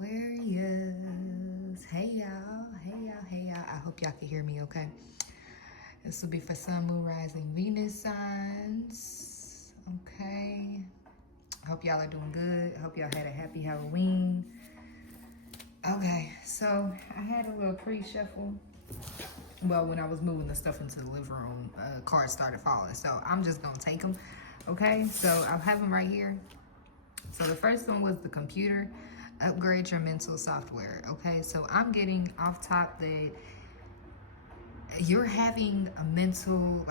Aquarius. Hey y'all, hey y'all, hey y'all. I hope y'all can hear me okay. This will be for Sun, Moon, Rising, Venus signs. Okay. I hope y'all are doing good. I hope y'all had a happy Halloween. Okay, so I had a little pre-shuffle. Well, when I was moving the stuff into the living room, cards started falling. So I'm just gonna take them. Okay, so I have them right here. So the first one was the computer. Upgrade your mental software. Okay, so I'm getting off top that you're having a mental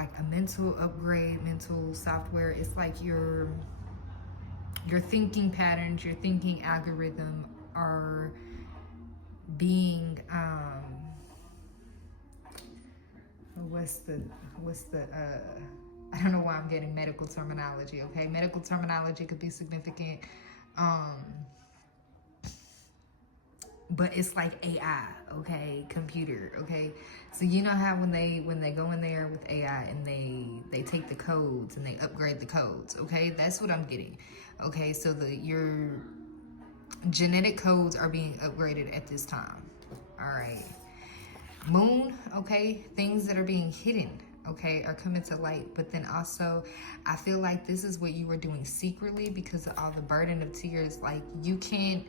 upgrade, mental software. It's like your thinking patterns, your thinking algorithm are being what's the I don't know why I'm getting medical terminology. Okay, medical terminology could be significant. But it's like AI, okay, computer, okay. So you know how when they go in there with AI and they take the codes and they upgrade the codes, okay, that's what I'm getting. Okay, so your genetic codes are being upgraded at this time. All right, moon, okay, things that are being hidden, okay, are coming to light. But then also I feel like this is what you were doing secretly because of all the burden of tears. Like you can't,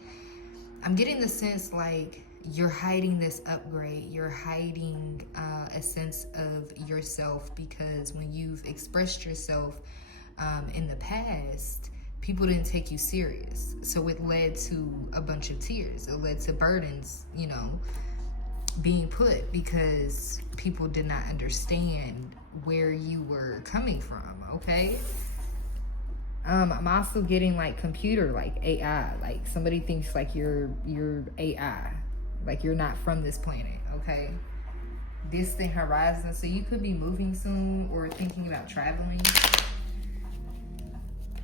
I'm getting the sense like you're hiding this upgrade. You're hiding a sense of yourself because when you've expressed yourself in the past, people didn't take you serious. So it led to a bunch of tears. It led to burdens, you know, being put because people did not understand where you were coming from, okay? I'm also getting like computer, like AI, like somebody thinks like you're AI, like you're not from this planet, okay? Distant horizon, so you could be moving soon or thinking about traveling.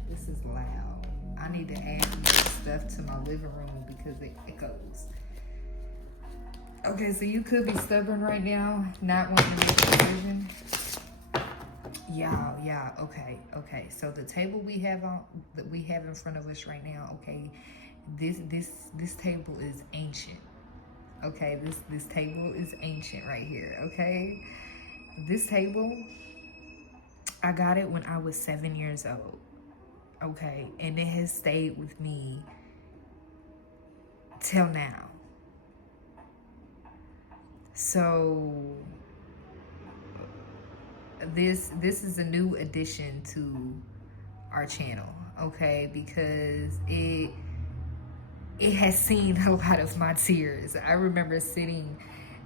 This is loud. I need to add more stuff to my living room because it echoes. Okay, so you could be stubborn right now, not wanting to make a decision. Yeah, okay. So the table we have in front of us right now, okay, this table is ancient. Okay, this table is ancient right here, okay? This table, I got it when I was 7 years old. Okay, and it has stayed with me till now. So this is a new addition to our channel, okay, because it has seen a lot of my tears. I remember sitting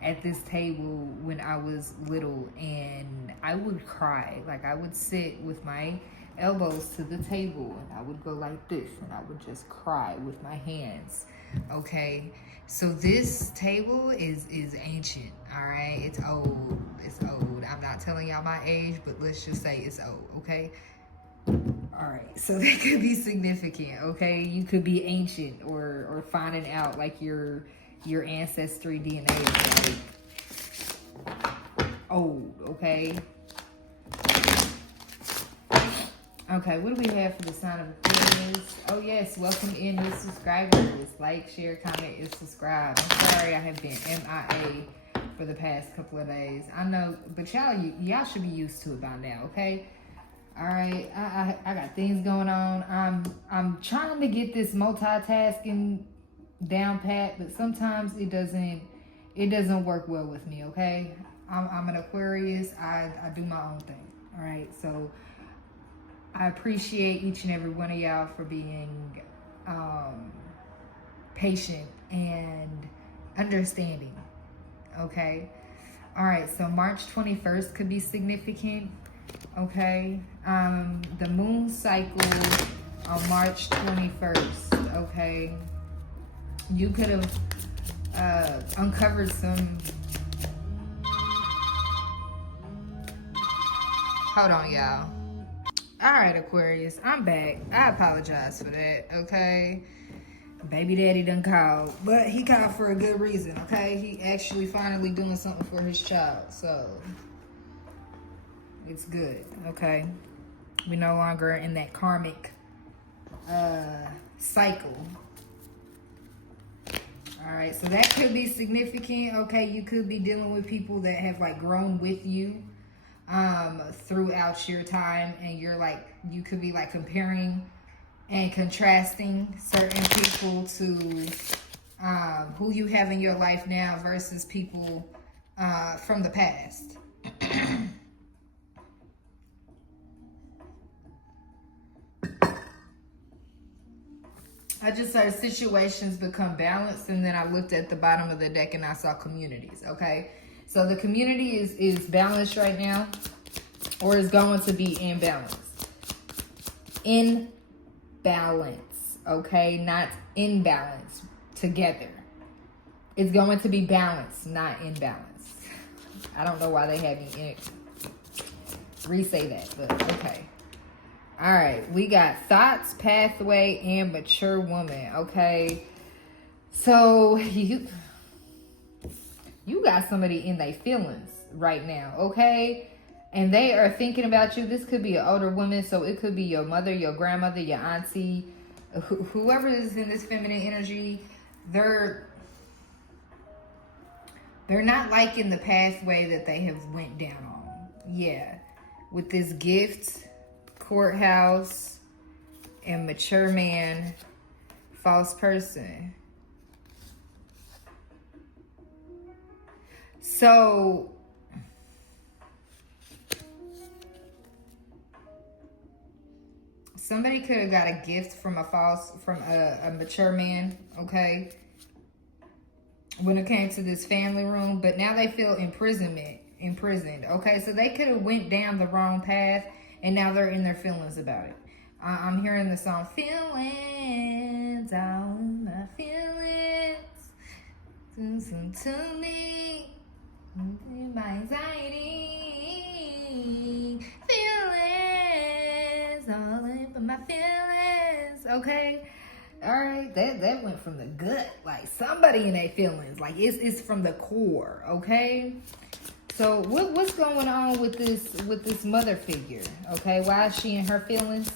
at this table when I was little and I would cry. Like I would sit with my elbows to the table and I would go like this and I would just cry with my hands, okay? So this table is ancient, all right? It's old. I'm not telling y'all my age, but let's just say it's old, okay? All right, so that could be significant, okay? You could be ancient or finding out like your ancestry DNA is like old, okay? Okay, what do we have for the sign of Aquarius? Oh yes, welcome in new subscribers. Like, share, comment, and subscribe. I'm sorry I have been MIA for the past couple of days. I know, but y'all should be used to it by now, okay? All right, I got things going on. I'm trying to get this multitasking down pat, but sometimes it doesn't work well with me, okay? I'm an Aquarius. I do my own thing. All right, so I appreciate each and every one of y'all for being patient and understanding, okay? All right, so March 21st could be significant, okay? The moon cycle on March 21st, okay? You could have uncovered some... Hold on, y'all. All right, Aquarius, I'm back. I apologize for that, okay? Baby daddy done called, but he called for a good reason, okay? He actually finally doing something for his child, so it's good, okay? We're no longer in that karmic cycle. All right, so that could be significant. Okay, you could be dealing with people that have like grown with you throughout your time, and you're like, you could be like comparing and contrasting certain people to who you have in your life now versus people from the past. I just said situations become balanced, and then I looked at the bottom of the deck and I saw communities, okay? So the community is balanced right now, or is going to be in balance. In balance, okay? Not in balance, together. It's going to be balanced, not in balance. I don't know why they had me re-say that, but okay. All right, we got thoughts, pathway, and mature woman, okay? So you got somebody in their feelings right now, okay? And they are thinking about you. This could be an older woman, so it could be your mother, your grandmother, your auntie, whoever is in this feminine energy. They're not liking the pathway that they have went down on. Yeah, with this gift, courthouse, and mature man, false person. So somebody could have got a gift from a mature man, okay, when it came to this family room, but now they feel imprisoned, okay? So they could have went down the wrong path, and now they're in their feelings about it. I'm hearing the song, feelings, all my feelings, listen to me, my anxiety, feelings, all in my feelings, okay? All right, that went from the gut, like somebody in their feelings, like it's from the core, okay? So what's going on with this mother figure? Okay, why is she in her feelings?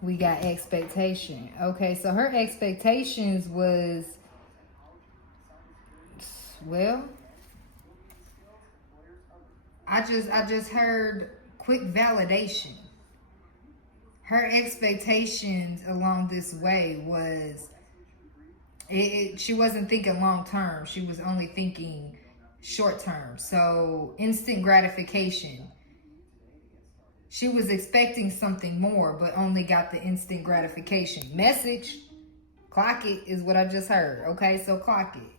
We got expectation. Okay, so her expectations was, well, I just heard quick validation. Her expectations along this way was, she wasn't thinking long term. She was only thinking short term. So instant gratification. She was expecting something more, but only got the instant gratification. Message, clock it, is what I just heard. Okay, so clock it.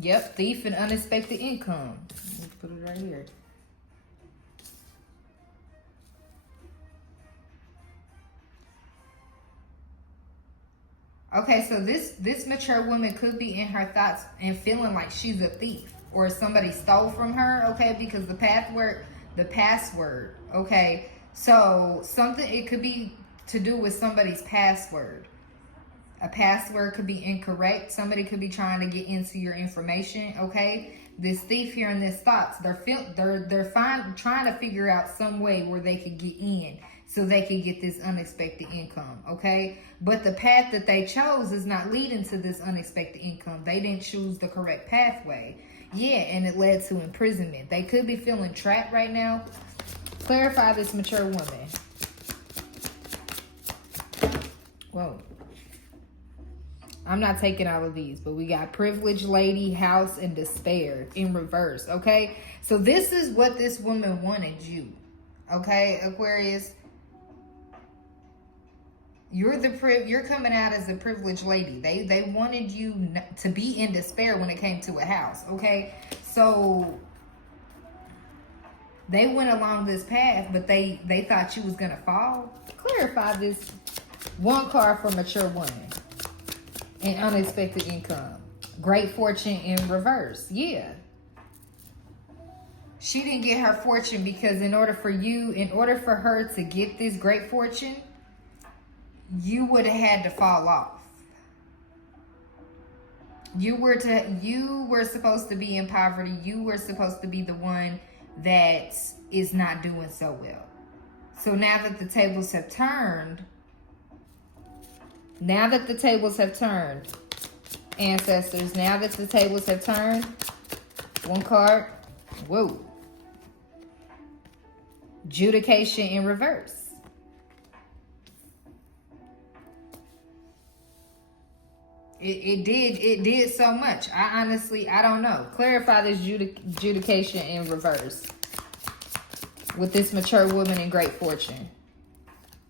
Yep, thief and unexpected income. Let's put it right here. Okay, so this mature woman could be in her thoughts and feeling like she's a thief or somebody stole from her, okay? Because the password, okay? So it could be to do with somebody's password. A password could be incorrect. Somebody could be trying to get into your information, okay? This thief here in this thoughts, they're trying to figure out some way where they could get in, so they can get this unexpected income, okay? But the path that they chose is not leading to this unexpected income. They didn't choose the correct pathway. Yeah, and it led to imprisonment. They could be feeling trapped right now. Clarify this mature woman. Whoa. I'm not taking all of these, but we got privileged lady, house, and despair in reverse, okay? So this is what this woman wanted you, okay, Aquarius? You're coming out as a privileged lady. They wanted you to be in despair when it came to a house, okay? So they went along this path, but they thought you was gonna fall. Clarify this one card for mature woman and unexpected income. Great fortune in reverse. Yeah. She didn't get her fortune because in order for her to get this great fortune, you would have had to fall off. You were supposed to be in poverty. You were supposed to be the one that is not doing so well. So now that the tables have turned, ancestors, now that the tables have turned, one card, whoa, adjudication in reverse. It did so much. I don't know. Clarify this adjudication in reverse with this mature woman in great fortune.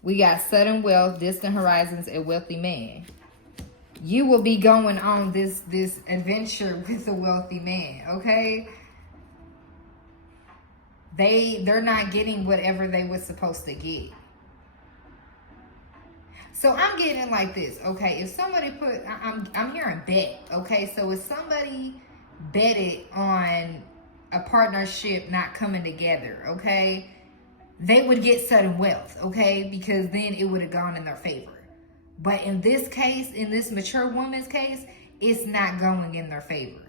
We got sudden wealth, distant horizons, and wealthy man. You will be going on this adventure with a wealthy man, okay? They're not getting whatever they were supposed to get. So I'm getting like this, okay? If somebody I'm hearing bet, okay? So if somebody betted on a partnership not coming together, okay, they would get sudden wealth, okay? Because then it would have gone in their favor. But in this case, in this mature woman's case, it's not going in their favor.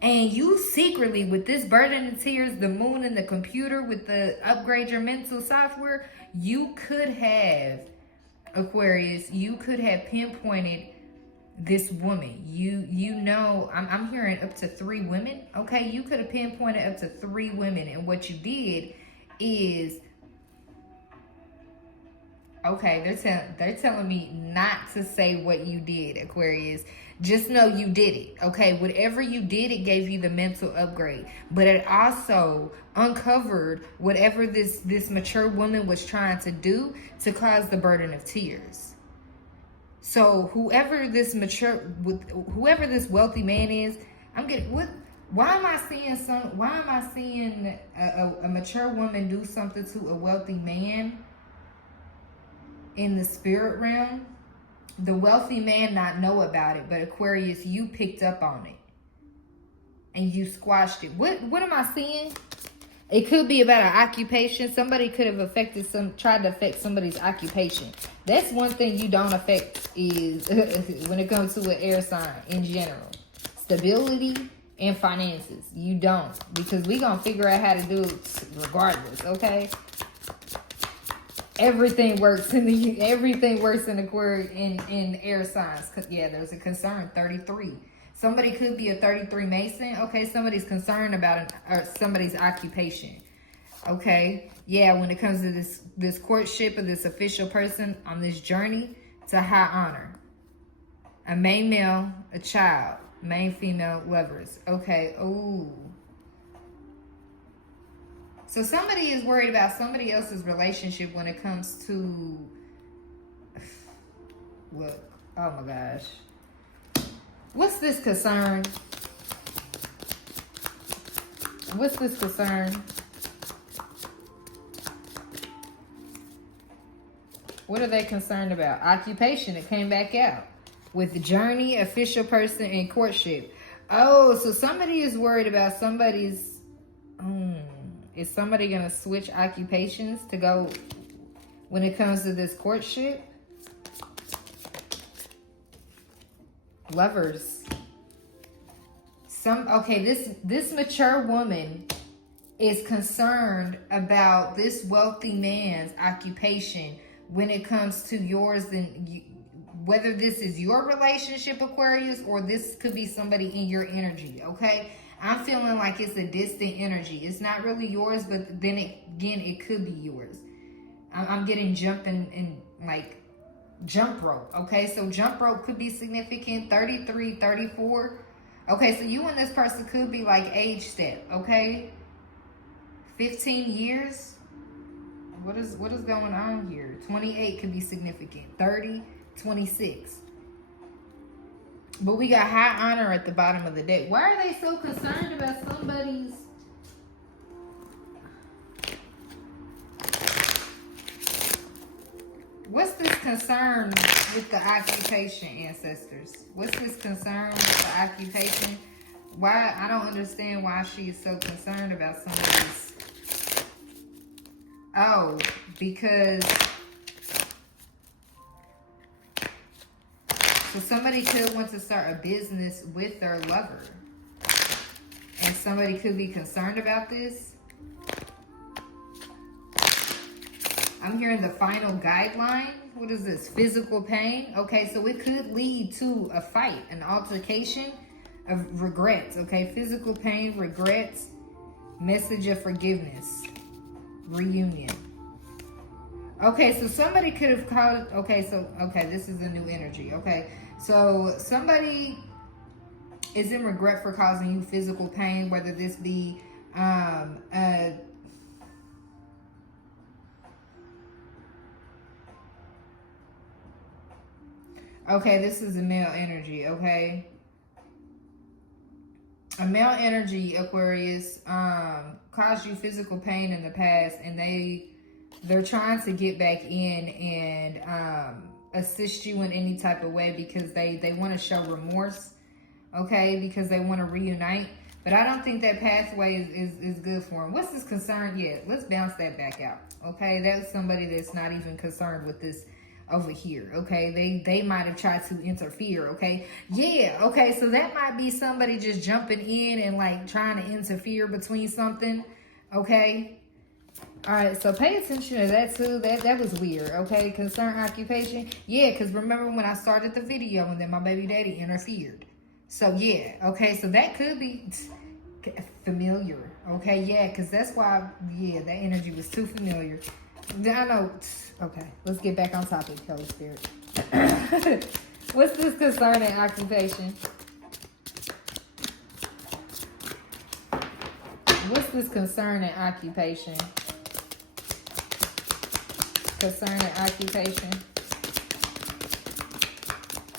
And you secretly, with this burden of tears, the moon and the computer, with the upgrade your mental software, you could have, Aquarius, you could have pinpointed this woman. You know, I'm hearing up to 3 women, okay? You could have pinpointed up to 3 women, and what you did is, okay, they're telling me not to say what you did, Aquarius. Just know you did it, okay? Whatever you did, it gave you the mental upgrade. But it also uncovered whatever this mature woman was trying to do to cause the burden of tears. So whoever this wealthy man is, why am I seeing a mature woman do something to a wealthy man in the spirit realm? The wealthy man not know about it, but Aquarius, you picked up on it and you squashed it. What am I seeing? It could be about an occupation. Somebody could have tried to affect somebody's occupation. That's one thing you don't affect is when it comes to an air sign in general. Stability and finances. You don't, because we're going to figure out how to do it regardless, okay? Everything works in Aquarius in air signs. Yeah, there's a concern. 33. Somebody could be a 33 Mason. Okay, somebody's concerned about somebody's occupation. Okay, yeah. When it comes to this courtship of this official person on this journey to high honor, a main male, a child, main female, lovers. Okay. Ooh. So somebody is worried about somebody else's relationship when it comes to, look, oh my gosh. What's this concern? What's this concern? What are they concerned about? Occupation, it came back out. With journey, official person, and courtship. Oh, so somebody is worried about somebody's, is somebody going to switch occupations to go when it comes to this courtship? Lovers. This mature woman is concerned about this wealthy man's occupation when it comes to yours, and whether this is your relationship, Aquarius, or this could be somebody in your energy, okay? I'm feeling like it's a distant energy. It's not really yours, but then again, it could be yours. I'm getting jumping in like jump rope. Okay, so jump rope could be significant. 33, 34. Okay, so you and this person could be like age step. Okay, 15 years. What is going on here? 28 could be significant. 30, 26. But we got high honor at the bottom of the deck. Why are they so concerned about somebody's... What's this concern with the occupation, ancestors? What's this concern with the occupation? Why? I don't understand why she is so concerned about somebody's... Oh, because... So somebody could want to start a business with their lover. And somebody could be concerned about this. I'm hearing the final guideline. What is this? Physical pain. Okay, so it could lead to a fight, an altercation of regrets. Okay, physical pain, regrets, message of forgiveness, reunion. Okay, so somebody could have called. Okay, this is a new energy. Okay, so somebody is in regret for causing you physical pain, whether this be okay, this is a male energy. Okay, a male energy, Aquarius, caused you physical pain in the past, and they're trying to get back in and assist you in any type of way because they want to show remorse, okay, because they want to reunite. But I don't think that pathway is good for them. What's this concern? Yeah, let's bounce that back out, okay? That's somebody that's not even concerned with this over here, okay? They might have tried to interfere, okay? Yeah, okay, so that might be somebody just jumping in and like trying to interfere between something, okay? All right, so pay attention to that too. That was weird, okay? Concern occupation. Yeah, because remember when I started the video and then my baby daddy interfered. So, yeah, okay, so that could be familiar, okay? Yeah, because that's why, yeah, that energy was too familiar. I know. Okay, let's get back on topic, Holy Spirit. What's this concern and occupation? What's this concern and occupation? Concern and occupation.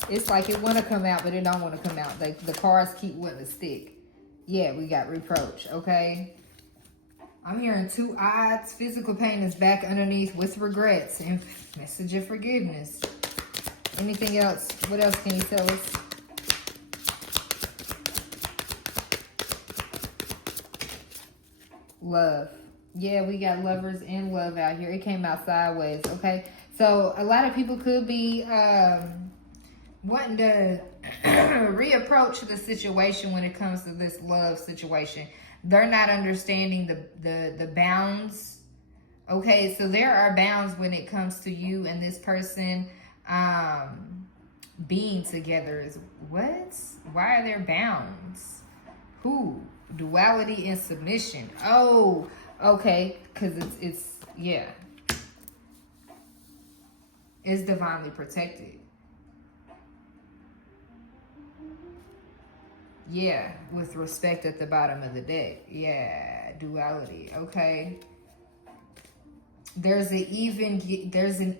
It's like it want to come out, but it don't want to come out. Like the cards keep wanting to stick. Yeah, we got reproach, okay? I'm hearing 2 odds. Physical pain is back underneath with regrets and message of forgiveness. Anything else? What else can you tell us? Love. Yeah, we got lovers and love out here. It came out sideways, okay? So a lot of people could be wanting to reapproach the situation when it comes to this love situation. They're not understanding the bounds. Okay, so there are bounds when it comes to you and this person being together. What? Why are there bounds? Who? Duality and submission. Oh, okay, because it's yeah. It's divinely protected. Yeah, with respect at the bottom of the deck. Yeah, duality. Okay. There's an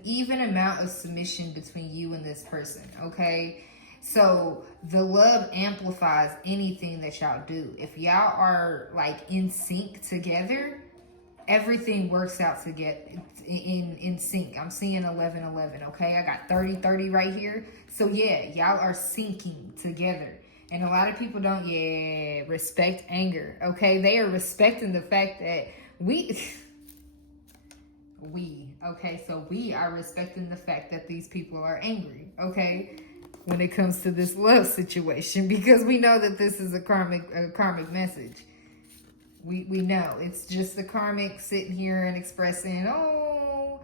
even amount of submission between you and this person. Okay. So the love amplifies anything that y'all do. If y'all are like in sync together, everything works out to get in sync. I'm seeing 11-11. Okay. I got 30-30 right here. So yeah, y'all are syncing together. And a lot of people don't, respect anger, okay? They are respecting the fact that we are respecting the fact that these people are angry, okay? When it comes to this love situation, because we know that this is a karmic message. We know it's just the karmic sitting here and expressing, oh,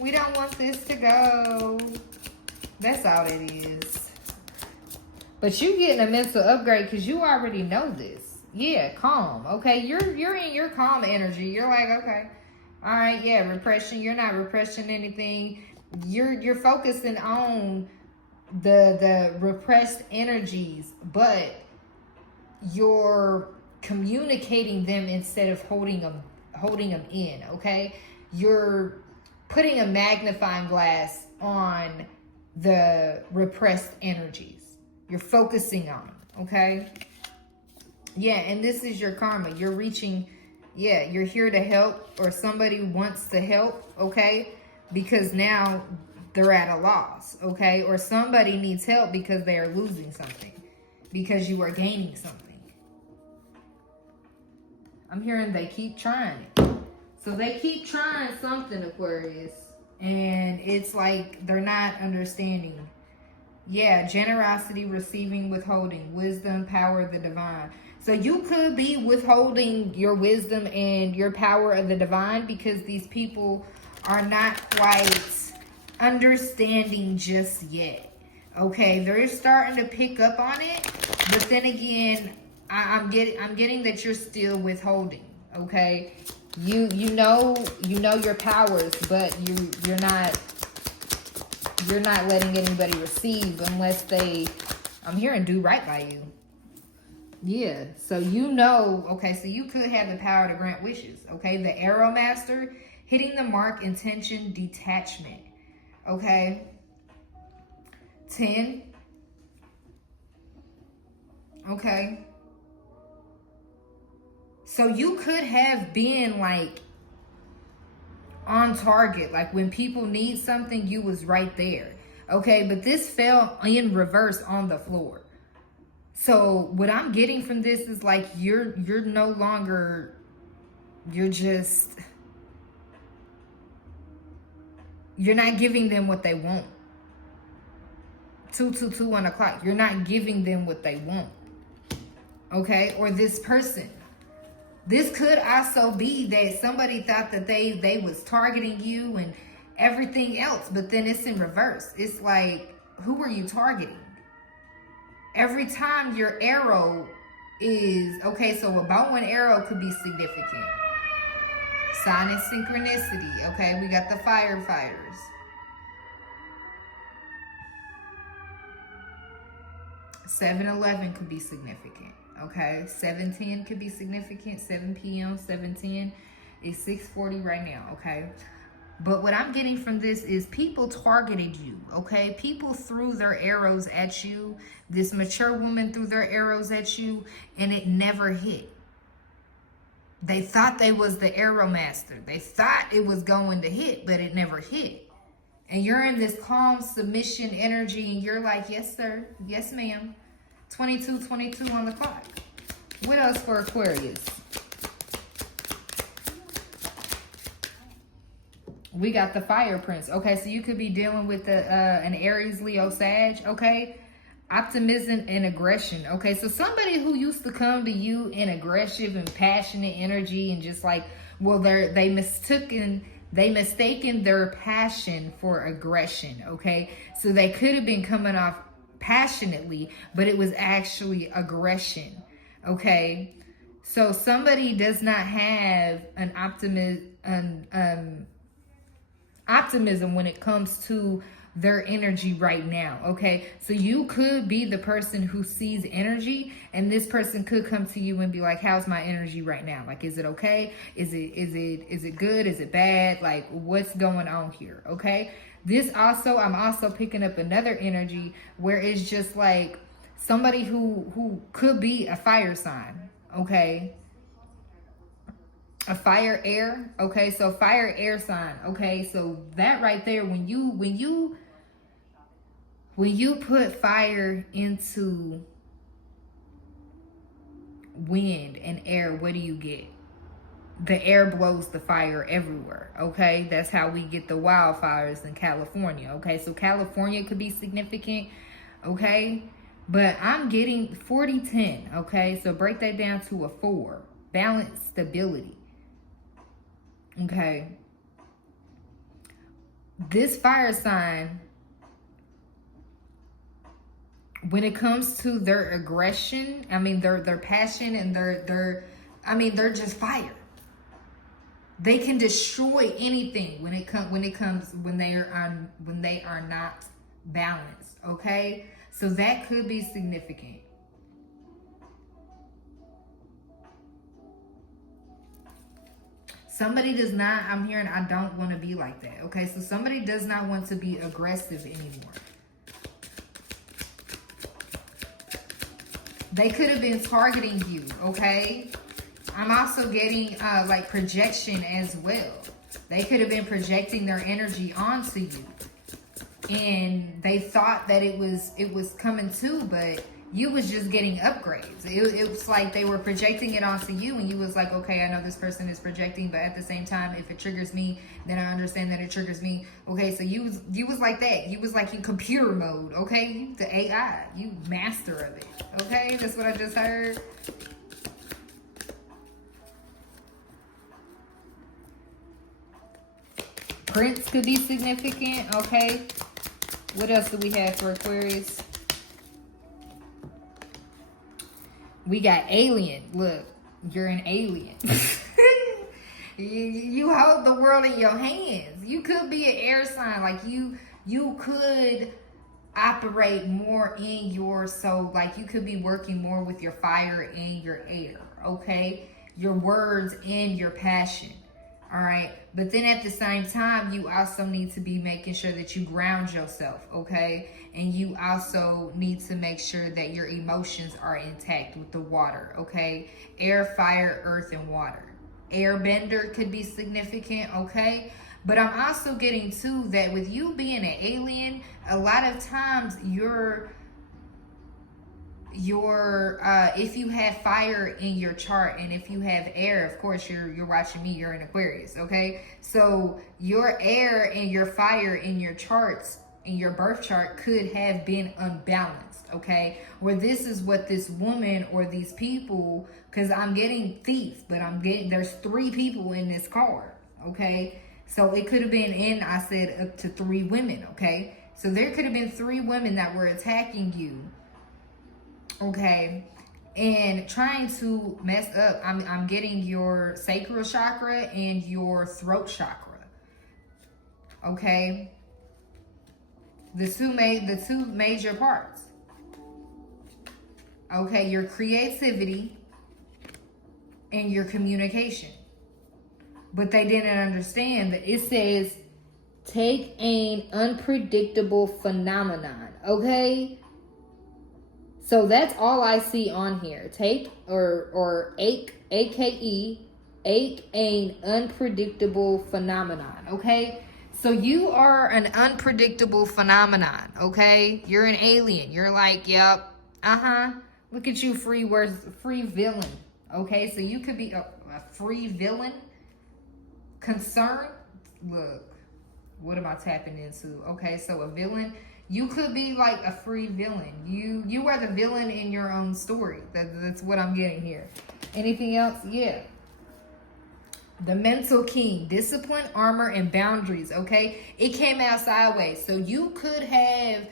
we don't want this to go. That's all it is. But you getting a mental upgrade because you already know this. Yeah, calm. Okay, you're in your calm energy. You're like, okay, all right, yeah, repression. You're not repressing anything. You're focusing on the repressed energies, but you're communicating them instead of holding them in. Okay, you're putting a magnifying glass on the repressed energies. You're focusing on, okay? Yeah, and this is your karma. You're reaching, you're here to help, or somebody wants to help, okay? Because now they're at a loss, okay? Or somebody needs help because they are losing something, because you are gaining something. I'm hearing they keep trying it. So they keep trying something, Aquarius, and it's like they're not understanding. Yeah, generosity, receiving, withholding, wisdom, power, the divine. So you could be withholding your wisdom and your power of the divine because these people are not quite understanding just yet. Okay, they're starting to pick up on it, but then again, I'm getting that you're still withholding. Okay, you know your powers, but you're not letting anybody receive unless they, I'm hearing, do right by you. Yeah, so okay, so you could have the power to grant wishes. Okay, the Arrow Master, hitting the mark, intention, detachment. Okay, 10. Okay, so you could have been like on target, like when people need something, you was right there. Okay, but this fell in reverse on the floor. So what I'm getting from this is like you're no longer, you're not giving them what they want. 222 on the clock. You're not giving them what they want. Okay, or this person. This could also be that somebody thought that they was targeting you and everything else, but then it's in reverse. It's like, who are you targeting? Every time your arrow is, okay, so a bow and arrow could be significant. Sign and synchronicity, okay? We got the firefighters. 7-11 could be significant, okay? 7-10 could be significant. 7 p.m., 7-10 is 6:40 right now, okay? But what I'm getting from this is people targeted you, okay? People threw their arrows at you. This mature woman threw their arrows at you, and it never hit. They thought they was the arrow master. They thought it was going to hit, but it never hit. And you're in this calm submission energy, and you're like, yes, sir. Yes, ma'am. 22 on the clock. What else for Aquarius? We got the Fire Prince. Okay, so you could be dealing with an Aries, Leo, Sag. Okay, optimism and aggression. Okay, so somebody who used to come to you in aggressive and passionate energy, and just like, well, they mistaken their passion for aggression. Okay, so they could have been coming off passionately, but it was actually aggression. Okay, so somebody does not have an optimism when it comes to their energy right now. Okay, so you could be the person who sees energy, and this person could come to you and be like, how's my energy right now? Like, is it okay? Is it good? Is it bad? Like, what's going on here? Okay, this also, I'm also picking up another energy where it's just like somebody who could be a fire sign. Okay, a fire air. Okay, so fire air sign. Okay, so that right there, when you put fire into wind and air, what do you get? The air blows the fire everywhere. Okay, that's how we get the wildfires in California. Okay, so California could be significant. Okay, but I'm getting 40-10. Okay, so break that down to a 4. Balance, stability. Okay, this fire sign, when it comes to their aggression, I mean their passion and they're just fire. They can destroy anything when they are not balanced. Okay, so that could be significant. Somebody does not, I'm hearing, I don't want to be like that. Okay, so somebody does not want to be aggressive anymore. They could have been targeting you. Okay, I'm also getting like projection as well. They could have been projecting their energy onto you, and they thought that it was coming too, but you was just getting upgrades. It was like they were projecting it onto you, and you was like, okay, I know this person is projecting, but at the same time, if it triggers me, then I understand that it triggers me. Okay, so you was like that. You was like in computer mode. Okay, you the AI, you master of it. Okay, that's what I just heard. prince could be significant, okay? What else do we have for Aquarius? We got alien. Look, you're an alien. You hold the world in your hands. You could be an air sign. Like you could operate more in your soul. Like you could be working more with your fire and your air, okay? Your words and your passion, all right? But then at the same time, you also need to be making sure that you ground yourself, okay? And you also need to make sure that your emotions are intact with the water, okay? Air, fire, earth, and water. Airbender could be significant, okay? But I'm also getting too that with you being an alien, a lot of times if you have fire in your chart and if you have air, of course you're watching me, you're an Aquarius, okay? So your air and your fire in your charts, in your birth chart, could have been unbalanced, okay? Where this is what this woman or these people, because I'm getting thief, but there's 3 people in this card, okay? So it could have been I said up to 3 women, okay? So there could have been 3 women that were attacking you, okay, and trying to mess up. I'm getting your sacral chakra and your throat chakra, okay? The two major parts, okay? Your creativity and your communication. But they didn't understand that it says take an unpredictable phenomenon, okay? So that's all I see on here. Take or AKE, an unpredictable phenomenon, okay? So you are an unpredictable phenomenon, okay? You're an alien. You're like, yep, look at you, free villain, okay? So you could be a free villain. Concern, look, what am I tapping into? Okay, so a villain, you could be like a free villain. You are the villain in your own story. That's what I'm getting here. Anything else? Yeah. The mental king, discipline, armor, and boundaries, okay? It came out sideways. So you could have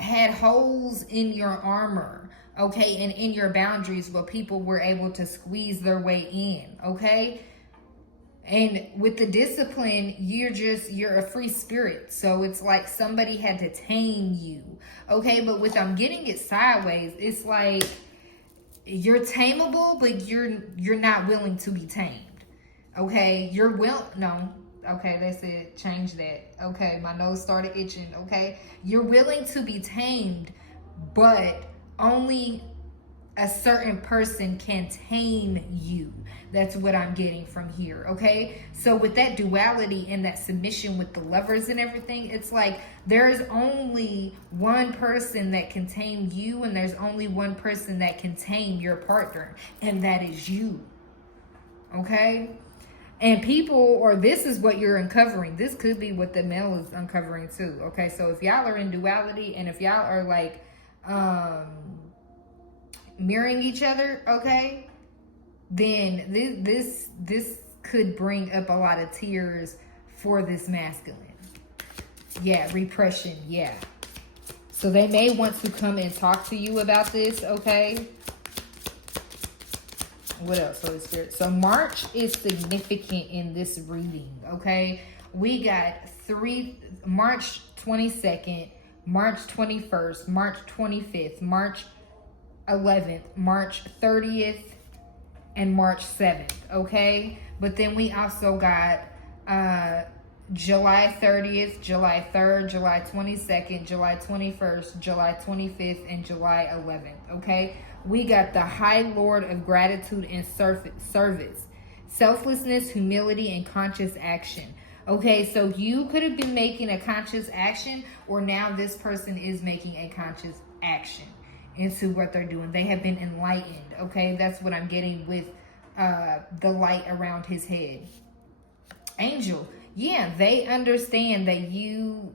had holes in your armor, okay, and in your boundaries where people were able to squeeze their way in, okay? And with the discipline, you're a free spirit. So it's like somebody had to tame you. Okay, but with I'm getting it sideways, it's like you're tameable, but you're not willing to be tamed. Okay, okay, they said change that. Okay, my nose started itching. Okay, you're willing to be tamed, but only a certain person can tame you. That's what I'm getting from here, okay? So with that duality and that submission with the lovers and everything, it's like there's only one person that can tame you, and there's only one person that can tame your partner, and that is you, okay? And people, or this is what you're uncovering. This could be what the male is uncovering too, okay? So if y'all are in duality, and if y'all are like mirroring each other, okay, then this could bring up a lot of tears for this masculine. Yeah, repression, yeah. So they may want to come and talk to you about this, okay? What else, Holy Spirit? So March is significant in this reading, okay? We got March 22nd, March 21st, March 25th, March 11th, March 30th, and March 7th, okay? But then we also got July 30th, July 3rd, July 22nd, July 21st, July 25th, and July 11th, okay? We got the High Lord of Gratitude and Service, selflessness, humility, and conscious action. Okay, so you could have been making a conscious action, or now this person is making a conscious action into what they're doing. They have been enlightened, okay? That's what I'm getting with the light around his head. Angel, yeah, they understand that you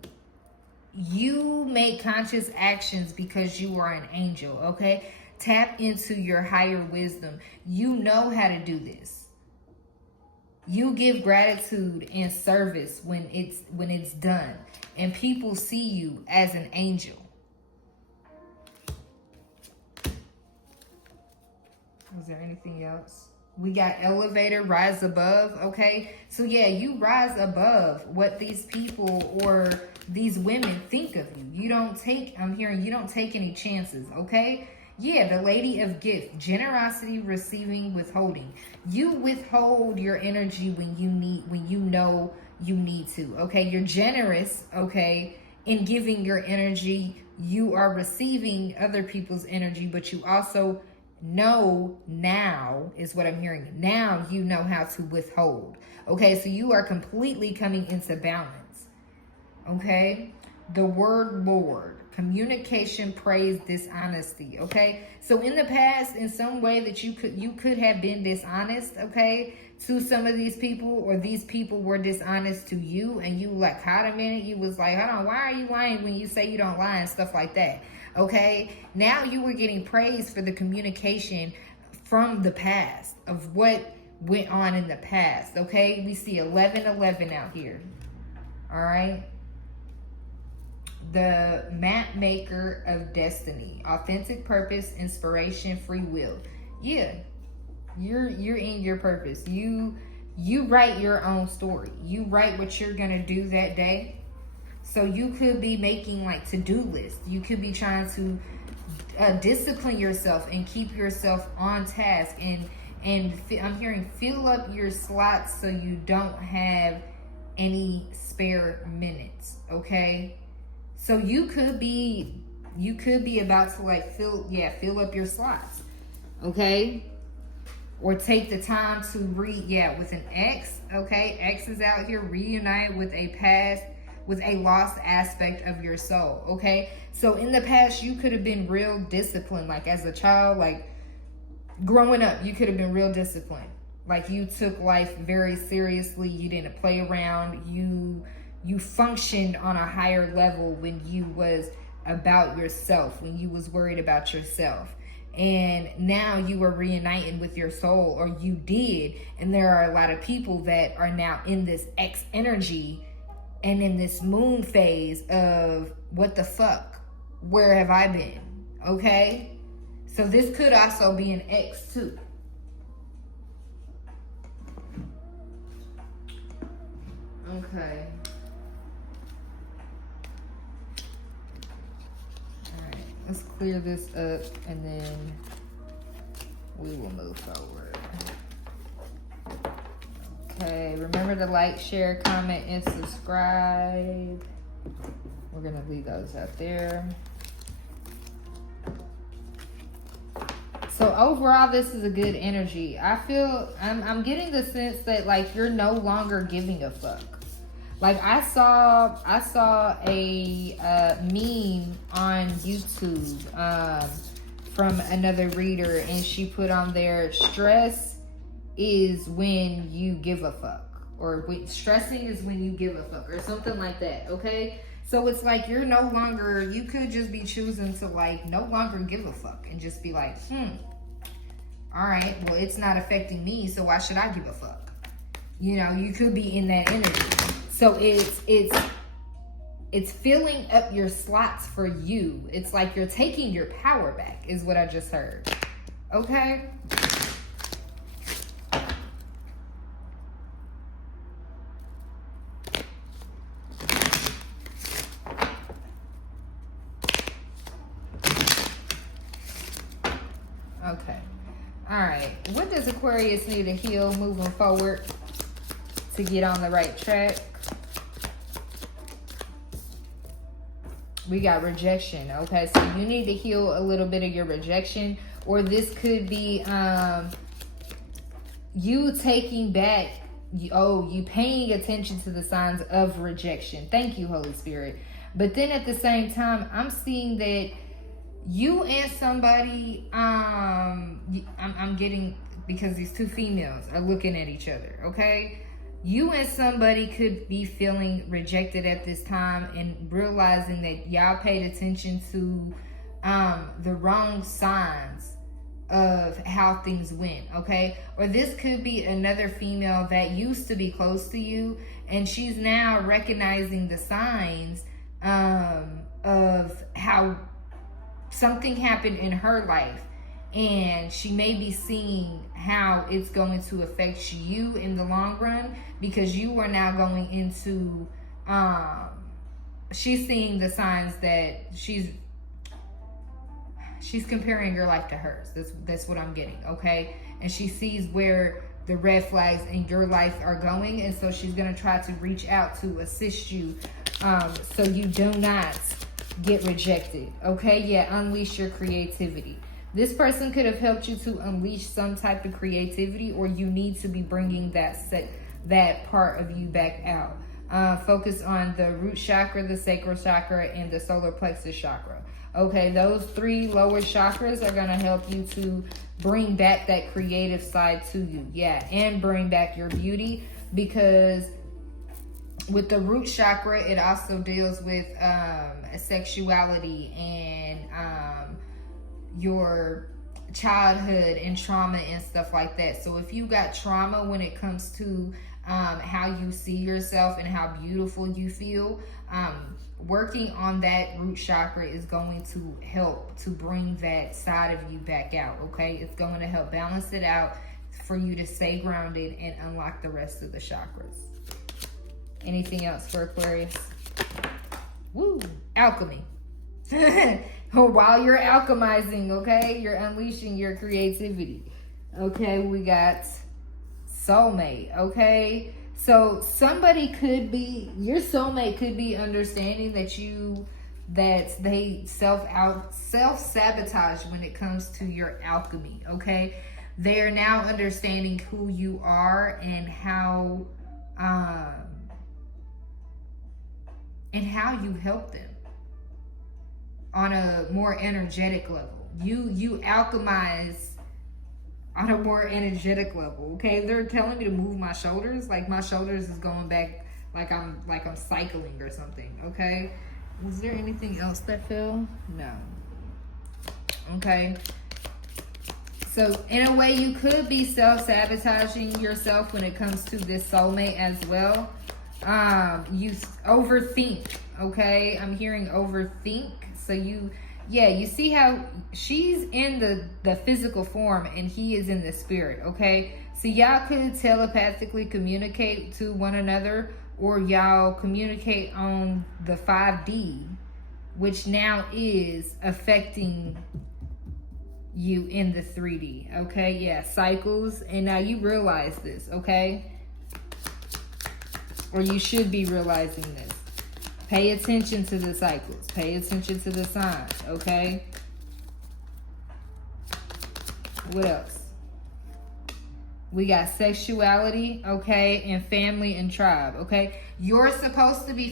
make conscious actions because you are an angel, okay? Tap into your higher wisdom. You know how to do this. You give gratitude and service when it's done, and people see you as an angel. Was there anything else? We got elevator, rise above, okay? So yeah, you rise above what these people or these women think of you. You don't take, I'm hearing, you don't take any chances, okay? Yeah, the lady of gift, generosity, receiving, withholding. You withhold your energy when you know you need to, okay? You're generous, okay, in giving your energy. You are receiving other people's energy, but you also know now, is what I'm hearing. Now you know how to withhold. Okay, so you are completely coming into balance. Okay, the word Lord, communication, praise, dishonesty. Okay, so in the past, in some way that you could have been dishonest, okay, to some of these people, or these people were dishonest to you, and you like caught a minute, you was like, hold on, why are you lying when you say you don't lie and stuff like that? Okay, now you were getting praise for the communication from the past, of what went on in the past. Okay, we see 1111 out here. All right, the map maker of destiny, authentic purpose, inspiration, free will. Yeah, you're in your purpose. You write your own story. You write what you're gonna do that day. So you could be making like to-do lists. You could be trying to discipline yourself and keep yourself on task. And I'm hearing fill up your slots so you don't have any spare minutes. Okay. So you could be about to like fill up your slots. Okay. Or take the time to with an X. Okay. X is out here, reunite with a past, with a lost aspect of your soul. Okay, so in the past you could have been real disciplined, like as a child, like growing up, you could have been real disciplined, like you took life very seriously. You didn't play around. You functioned on a higher level when you was about yourself, when you was worried about yourself. And now you are reuniting with your soul, or you did. And there are a lot of people that are now in this X energy and in this moon phase of what the fuck, where have I been? Okay, so this could also be an X too. Okay. All right, let's clear this up and then we will move forward. Okay, remember to like, share, comment, and subscribe. We're gonna leave those out there. So overall, this is a good energy. I feel I'm getting the sense that like you're no longer giving a fuck. Like I saw a meme on YouTube from another reader, and she put on there, stress is when you give a fuck, or stressing is when you give a fuck, or something like that. Okay, so it's like you're no longer, you could just be choosing to like no longer give a fuck and just be like, all right, well, it's not affecting me, so why should I give a fuck? You know, you could be in that energy. So it's filling up your slots for you. It's like you're taking your power back, is what I just heard. Okay. Okay. All right. What does Aquarius need to heal moving forward to get on the right track? We got rejection. Okay, so you need to heal a little bit of your rejection, or this could be you taking back, you paying attention to the signs of rejection. Thank you, Holy Spirit. But then at the same time, I'm seeing that you and somebody, I'm getting, because these two females are looking at each other, okay? You and somebody could be feeling rejected at this time and realizing that y'all paid attention to the wrong signs of how things went, okay? Or this could be another female that used to be close to you, and she's now recognizing the signs of how something happened in her life, and she may be seeing how it's going to affect you in the long run, because you are now going into she's seeing the signs that she's comparing your life to hers. That's what I'm getting, okay? And she sees where the red flags in your life are going, and so she's gonna try to reach out to assist you, so you do not get rejected, okay? Yeah, unleash your creativity. This person could have helped you to unleash some type of creativity, or you need to be bringing that part of you back out. Focus on the root chakra, the sacral chakra, and the solar plexus chakra. Okay, those 3 lower chakras are going to help you to bring back that creative side to you. Yeah, and bring back your beauty, because with the root chakra, it also deals with sexuality and your childhood and trauma and stuff like that. So if you got trauma when it comes to how you see yourself and how beautiful you feel, working on that root chakra is going to help to bring that side of you back out, okay? It's going to help balance it out for you to stay grounded and unlock the rest of the chakras. Anything else for Aquarius? Woo! Alchemy. While you're alchemizing, okay? You're unleashing your creativity. Okay, we got soulmate, okay? So somebody could be, your soulmate could be understanding that they self-sabotage when it comes to your alchemy, okay? They are now understanding who you are and how you help them on a more energetic level. You alchemize on a more energetic level, okay? They're telling me to move my shoulders, like my shoulders is going back, like I'm cycling or something, okay? Was there anything else that fell? No. Okay. So in a way, you could be self-sabotaging yourself when it comes to this soulmate as well. You overthink, okay? I'm hearing overthink. So you see how she's in the physical form and he is in the spirit, okay? So y'all could telepathically communicate to one another, or y'all communicate on the 5D, which now is affecting you in the 3D, okay? Yeah, cycles. And now you realize this, okay? Or you should be realizing this. Pay attention to the cycles. Pay attention to the signs, okay? What else? We got sexuality, okay, and family and tribe, okay? You're supposed to be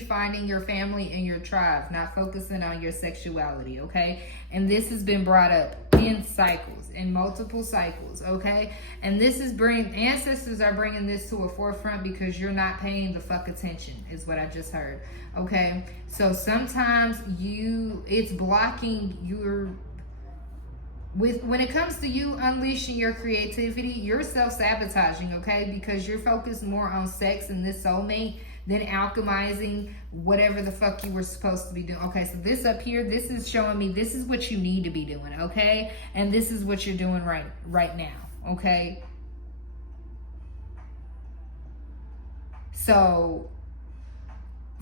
finding your family and your tribe, not focusing on your sexuality, okay? And this has been brought up in cycles, in multiple cycles, okay? And this is ancestors are bringing this to a forefront because you're not paying the fuck attention, is what I just heard, okay? So sometimes it's blocking your... When it comes to you unleashing your creativity, you're self-sabotaging, okay? Because you're focused more on sex and this soulmate than alchemizing whatever the fuck you were supposed to be doing. Okay, so this up here, this is showing me this is what you need to be doing, okay? And this is what you're doing right now, okay? So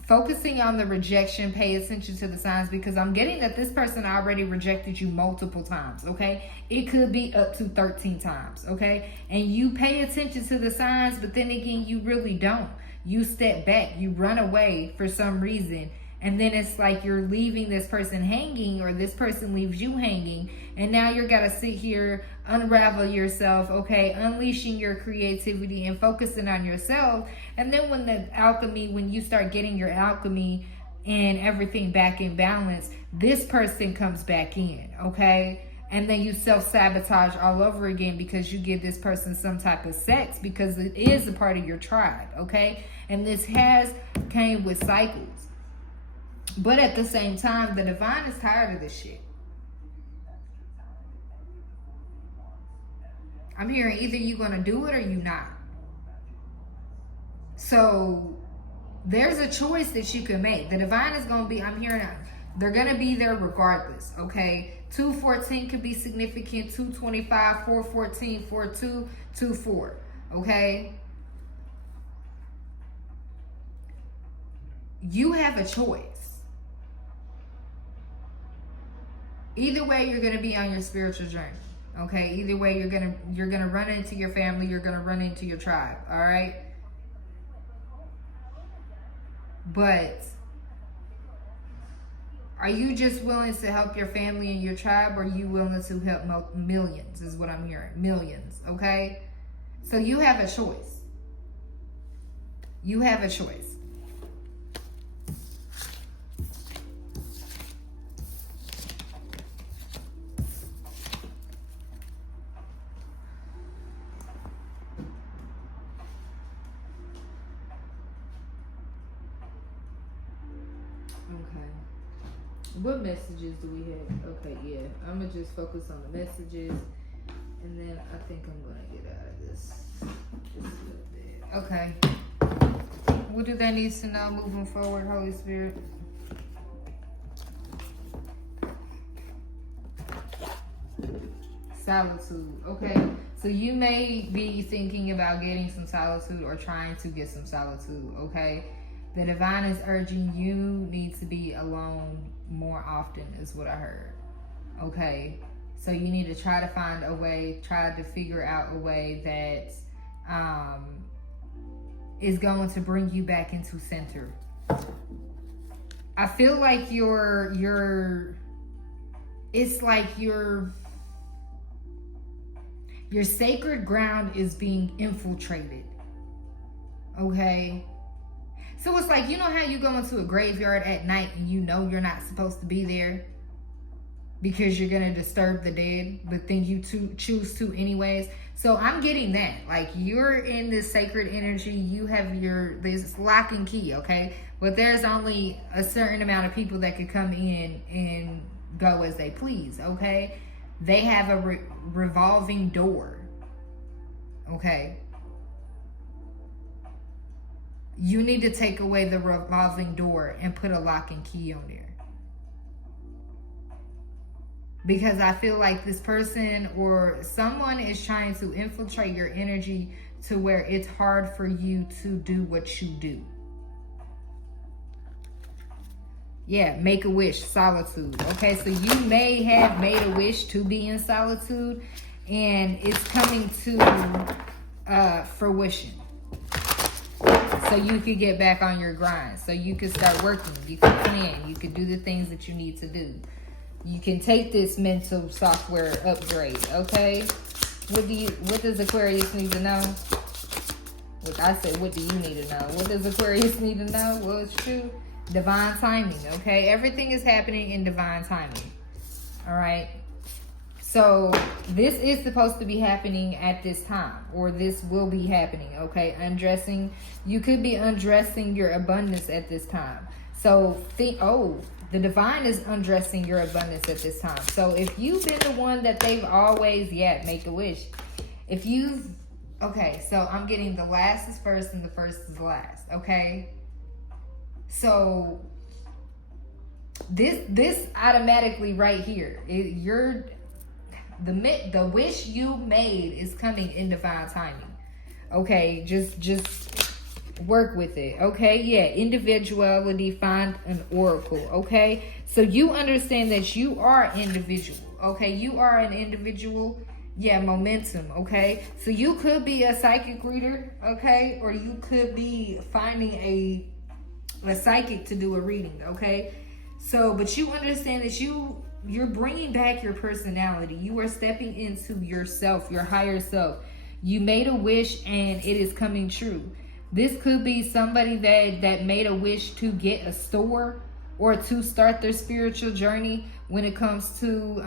focusing on the rejection, pay attention to the signs, because I'm getting that this person already rejected you multiple times, okay? It could be up to 13 times, okay? And you pay attention to the signs, but then again, you really don't. You step back, you run away for some reason, and then it's like you're leaving this person hanging, or this person leaves you hanging, and now you're gotta sit here, unravel yourself, okay, unleashing your creativity and focusing on yourself. And then when you start getting your alchemy and everything back in balance, this person comes back in, okay? And then you self-sabotage all over again because you give this person some type of sex because it is a part of your tribe, okay? And this came with cycles. But at the same time, the divine is tired of this shit. I'm hearing either you're going to do it or you're not. So there's a choice that you can make. The divine is going to be, I'm hearing, they're going to be there regardless, okay? 214 could be significant, 225, 414, 42, 24, okay? You have a choice. Either way, you're going to be on your spiritual journey, okay? Either way, you're going to run into your family, you're going to run into your tribe, all right? But are you just willing to help your family and your tribe, or are you willing to help millions, is what I'm hearing. Millions, okay? So you have a choice. You have a choice. What messages do we have? Okay, yeah. I'm going to just focus on the messages. And then I think I'm going to get out of this just a little bit. Okay. What do they need to know moving forward, Holy Spirit? Solitude. Okay. So you may be thinking about getting some solitude or trying to get some solitude. Okay. The divine is urging you need to be alone more often, is what I heard. Okay. So you need to try to find a way, try to figure out a way that is going to bring you back into center. I feel like it's like your sacred ground is being infiltrated. Okay. So it's like, you know how you go into a graveyard at night and you know you're not supposed to be there because you're going to disturb the dead, but then you choose to anyways. So I'm getting that. Like, you're in this sacred energy. You have this lock and key, okay? But there's only a certain amount of people that could come in and go as they please, okay? They have a revolving door, okay? You need to take away the revolving door and put a lock and key on there. Because I feel like this person or someone is trying to infiltrate your energy to where it's hard for you to do what you do. Yeah, make a wish, solitude. Okay, so you may have made a wish to be in solitude and it's coming to fruition. So you could get back on your grind. So you could start working. You can plan. You could do the things that you need to do. You can take this mental software upgrade, okay? What does Aquarius need to know? Look, I said, what do you need to know? What does Aquarius need to know? Well, it's true. Divine timing, okay? Everything is happening in divine timing, all right? So this is supposed to be happening at this time, or this will be happening, okay? Undressing. You could be undressing your abundance at this time. So the divine is undressing your abundance at this time. So if you've been the one that they've always, make a wish. Okay, so I'm getting the last is first and the first is last, okay? So this automatically right here, the wish you made is coming in divine timing. Okay, just work with it. Okay, yeah, individuality, find an oracle. Okay, so you understand that you are individual. Okay, you are an individual. Yeah, momentum. Okay, so you could be a psychic reader. Okay, or you could be finding a psychic to do a reading. Okay, so but you understand that you're bringing back your personality. You are stepping into yourself, your higher self. You made a wish and it is coming true. This could be somebody that made a wish to get a store or to start their spiritual journey when it comes to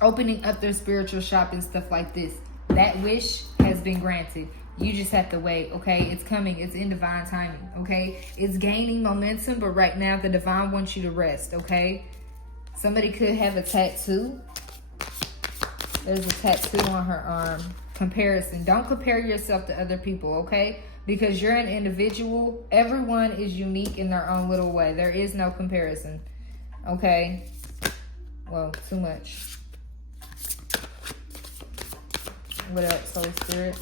opening up their spiritual shop and stuff like this. That wish has been granted. You just have to wait, okay? It's coming. It's in divine timing, okay? It's gaining momentum, but right now the divine wants you to rest, okay? Somebody could have a tattoo. There's a tattoo on her arm. Comparison. Don't compare yourself to other people, okay? Because you're an individual. Everyone is unique in their own little way. There is no comparison, okay? Well, too much. What else, Holy Spirit?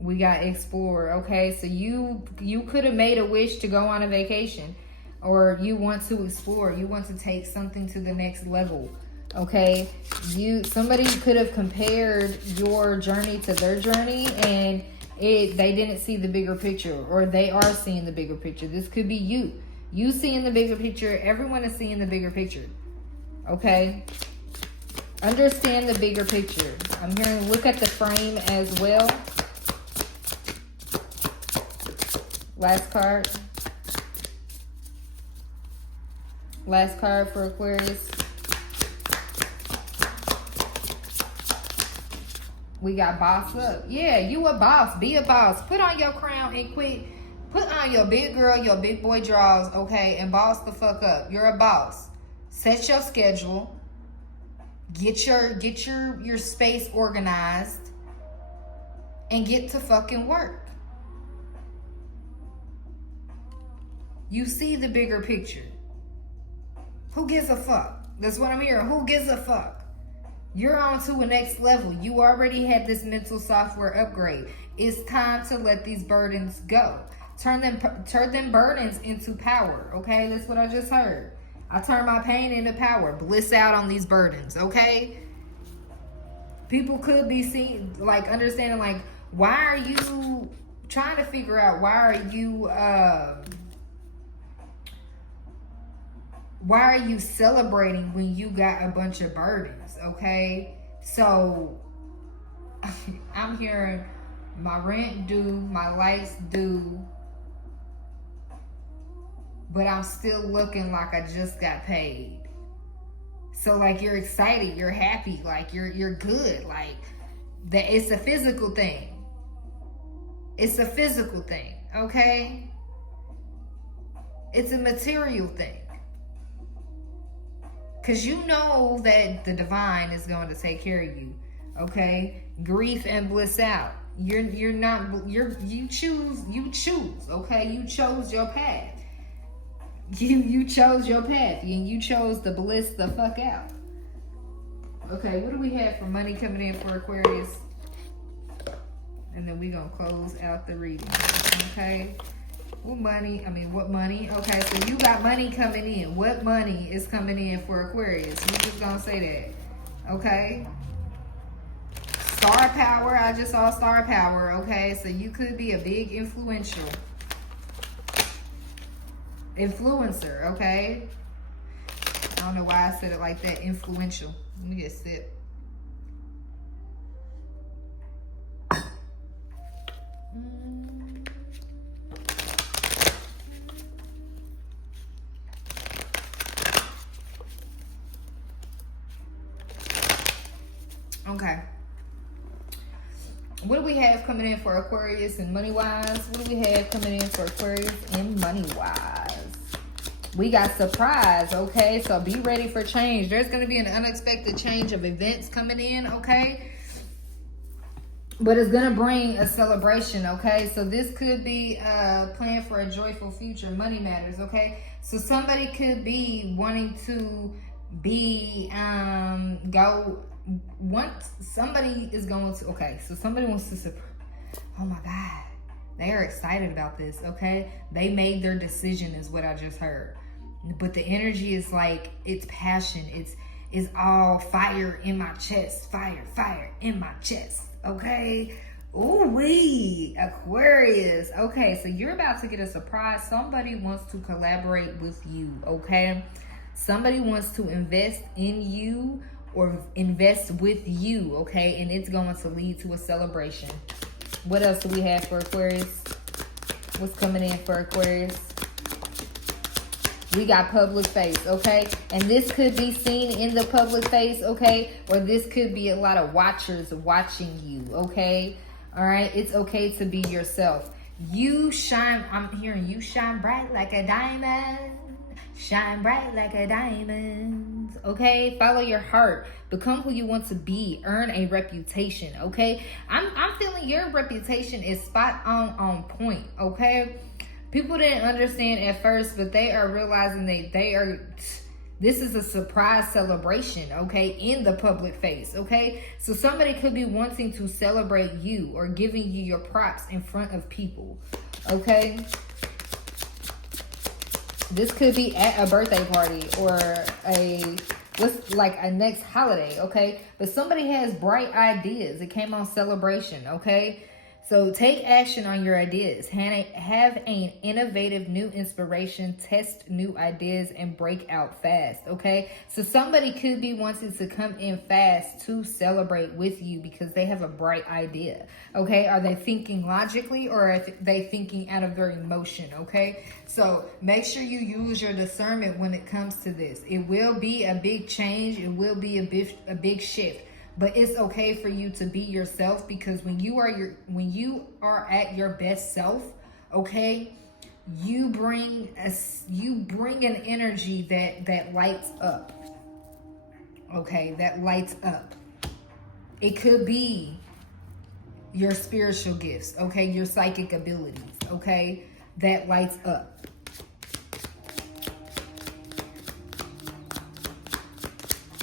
We got explore, okay? So you could have made a wish to go on a vacation, or you want to explore. You want to take something to the next level, okay? Somebody could have compared your journey to their journey, and they didn't see the bigger picture, or they are seeing the bigger picture. This could be you seeing the bigger picture. Everyone is seeing the bigger picture, okay? Understand the bigger picture. I'm hearing look at the frame as well. Last card. Last card for Aquarius. We got boss up. Yeah, you a boss. Be a boss. Put on your crown and quit. Put on your big girl, your big boy drawers, okay? And boss the fuck up. You're a boss. Set your schedule. Get your space organized. And get to fucking work. You see the bigger picture. Who gives a fuck? That's what I'm hearing. Who gives a fuck? You're on to a next level. You already had this mental software upgrade. It's time to let these burdens go. Turn them burdens into power. Okay, that's what I just heard. I turn my pain into power. Bliss out on these burdens. Okay. People could be seeing, like, understanding, like, why are you trying to figure out? Why are you celebrating when you got a bunch of burdens, okay? So, I'm hearing my rent due, my lights due, but I'm still looking like I just got paid. So, like, you're excited, you're happy, like, you're good, like, that it's a physical thing. It's a physical thing, okay? It's a material thing. Because you know that the divine is going to take care of you, okay? Grief and bliss out. You choose, okay? You chose your path. You chose your path, and you chose to bliss the fuck out. Okay, what do we have for money coming in for Aquarius? And then we're going to close out the reading, okay? What money? Okay, so you got money coming in. What money is coming in for Aquarius? We're just going to say that. Okay. Star power. I just saw star power. Okay, so you could be a big influencer. Okay. I don't know why I said it like that. Influential. Let me get a sip. Okay. What do we have coming in for Aquarius and money-wise? What do we have coming in for Aquarius and money-wise? We got surprise, okay? So be ready for change. There's going to be an unexpected change of events coming in, okay? But it's going to bring a celebration, okay? So this could be plan for a joyful future. Money matters, okay? So somebody could be wanting to be, somebody is going to, okay, so somebody wants to, oh my God, they are excited about this, okay? They made their decision is what I just heard. But the energy is like, it's passion. It's all fire in my chest, fire in my chest, okay? Ooh-wee, Aquarius. Okay, so you're about to get a surprise. Somebody wants to collaborate with you, okay? Somebody wants to invest in you or invest with you, okay? And it's going to lead to a celebration. What else do we have for Aquarius? What's coming in for Aquarius? We got public face, okay? And this could be seen in the public face, okay? Or this could be a lot of watchers watching you, okay? All right? It's okay to be yourself. You shine, I'm hearing you shine bright like a diamond. Shine bright like a diamond. Okay, follow your heart. Become who you want to be. Earn a reputation. Okay, I'm feeling your reputation is spot on point. Okay, people didn't understand at first, but they are realizing they are. This is a surprise celebration, okay, in the public face, okay? So somebody could be wanting to celebrate you or giving you your props in front of people, okay? This could be at a birthday party or a next holiday, okay? But somebody has bright ideas. It came on celebration, okay? So take action on your ideas. Have an innovative new inspiration, test new ideas, and break out fast, okay? So somebody could be wanting to come in fast to celebrate with you because they have a bright idea, okay? Are they thinking logically or are they thinking out of their emotion, okay? So make sure you use your discernment when it comes to this. It will be a big change. It will be a big shift. But it's okay for you to be yourself, because when you are at your best self, okay, you bring an energy that lights up. Okay, that lights up. It could be your spiritual gifts, okay, your psychic abilities, okay, that lights up.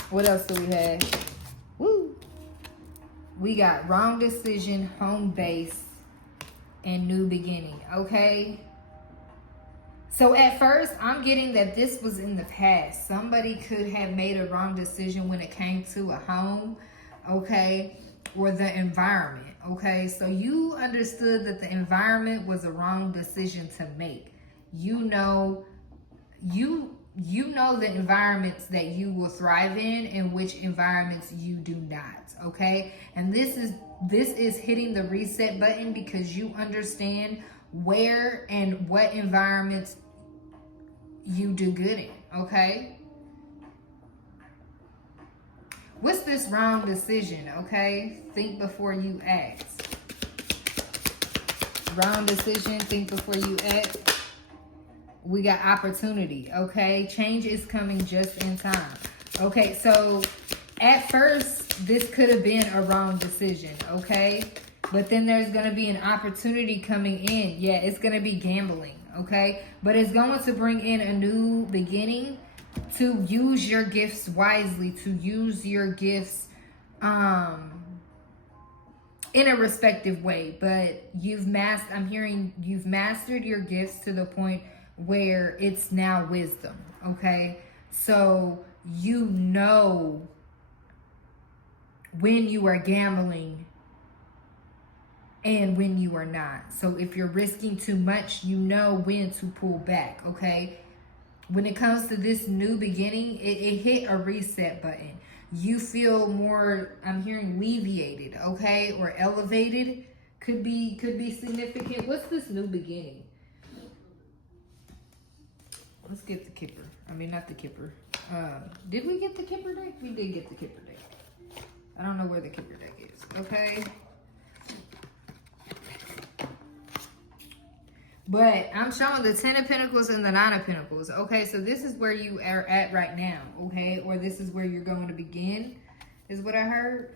What else do we have? Woo! We got wrong decision, home base, and new beginning, okay? So at first, I'm getting that this was in the past. Somebody could have made a wrong decision when it came to a home, okay? Or the environment, okay? So you understood that the environment was a wrong decision to make. You know the environments that you will thrive in and which environments you do not, okay? And this is hitting the reset button because you understand where and what environments you do good in, okay? What's this wrong decision, okay? Think before you act. Wrong decision, think before you act. We got opportunity, okay? Change is coming just in time. Okay, so at first, this could have been a wrong decision, okay? But then there's going to be an opportunity coming in. Yeah, it's going to be gambling, okay? But it's going to bring in a new beginning, to use your gifts wisely, to use your gifts in a respective way. But I'm hearing you've mastered your gifts to the point where it's now wisdom, okay? So you know when you are gambling and when you are not. So if you're risking too much, you know when to pull back, okay? When it comes to this new beginning, it hit a reset button. You feel more, I'm hearing alleviated, okay? Or elevated. Could be significant. What's this new beginning? Let's get the Kipper. I mean, not the Kipper. Did we get the Kipper deck? We did get the Kipper deck. I don't know where the Kipper deck is. Okay. But I'm showing the 10 of Pentacles and the 9 of Pentacles. Okay, so this is where you are at right now. Okay, or this is where you're going to begin, is what I heard.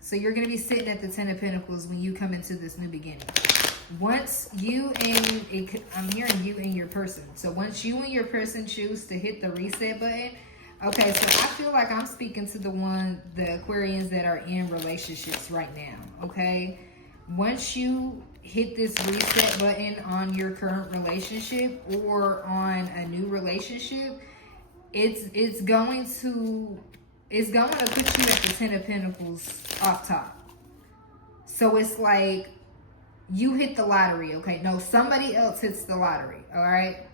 So you're going to be sitting at the 10 of Pentacles when you come into this new beginning. Once you and I'm hearing you and your person. So once you and your person choose to hit the reset button, okay, so I feel like I'm speaking to the Aquarians that are in relationships right now, okay? Once you hit this reset button on your current relationship or on a new relationship, it's going to put you at the 10 of Pentacles off top. So it's like you hit the lottery, okay? No, somebody else hits the lottery, all right?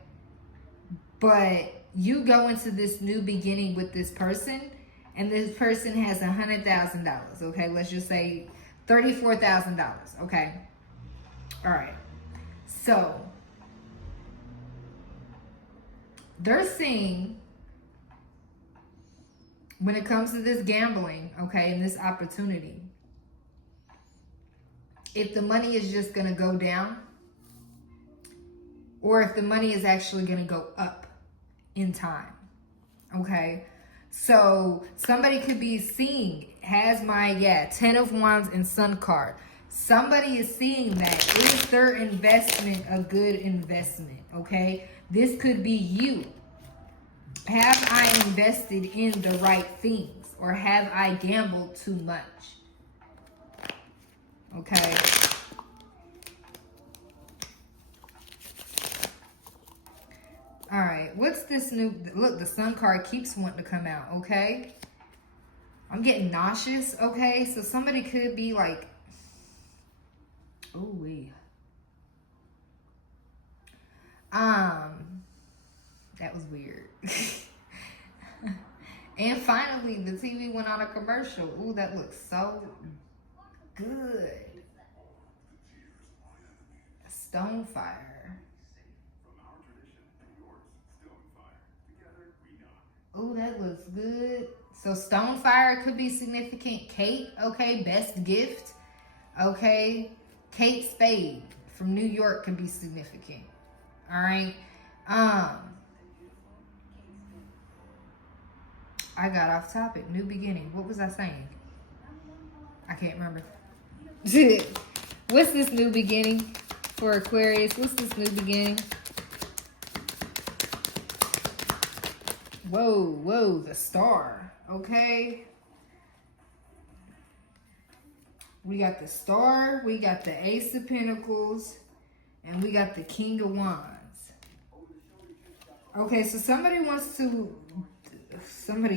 But you go into this new beginning with this person, and this person has $100,000, okay? Let's just say $34,000, okay? All right. So they're saying when it comes to this gambling, okay, and this opportunity, if the money is just going to go down or if the money is actually going to go up. in time. Okay, so somebody could be seeing, has my, 10 of Wands and Sun card. Somebody is seeing that. Is their investment a good investment? Okay, this could be you. Have I invested in the right things, or have I gambled too much? Okay. All right, what's this new, look, the Sun card keeps wanting to come out, okay? I'm getting nauseous, okay? So somebody could be like, oh, wait. That was weird. And finally, the TV went on a commercial. Ooh, that looks so good. Stonefire. Oh, that looks good. So Stonefire could be significant. Kate, okay, best gift. Okay. Kate Spade from New York could be significant. All right. I got off topic. New beginning. What was I saying? I can't remember. What's this new beginning for Aquarius? What's this new beginning? Whoa, the Star. Okay. We got the Star, we got the Ace of Pentacles, and we got the King of Wands. Okay, so somebody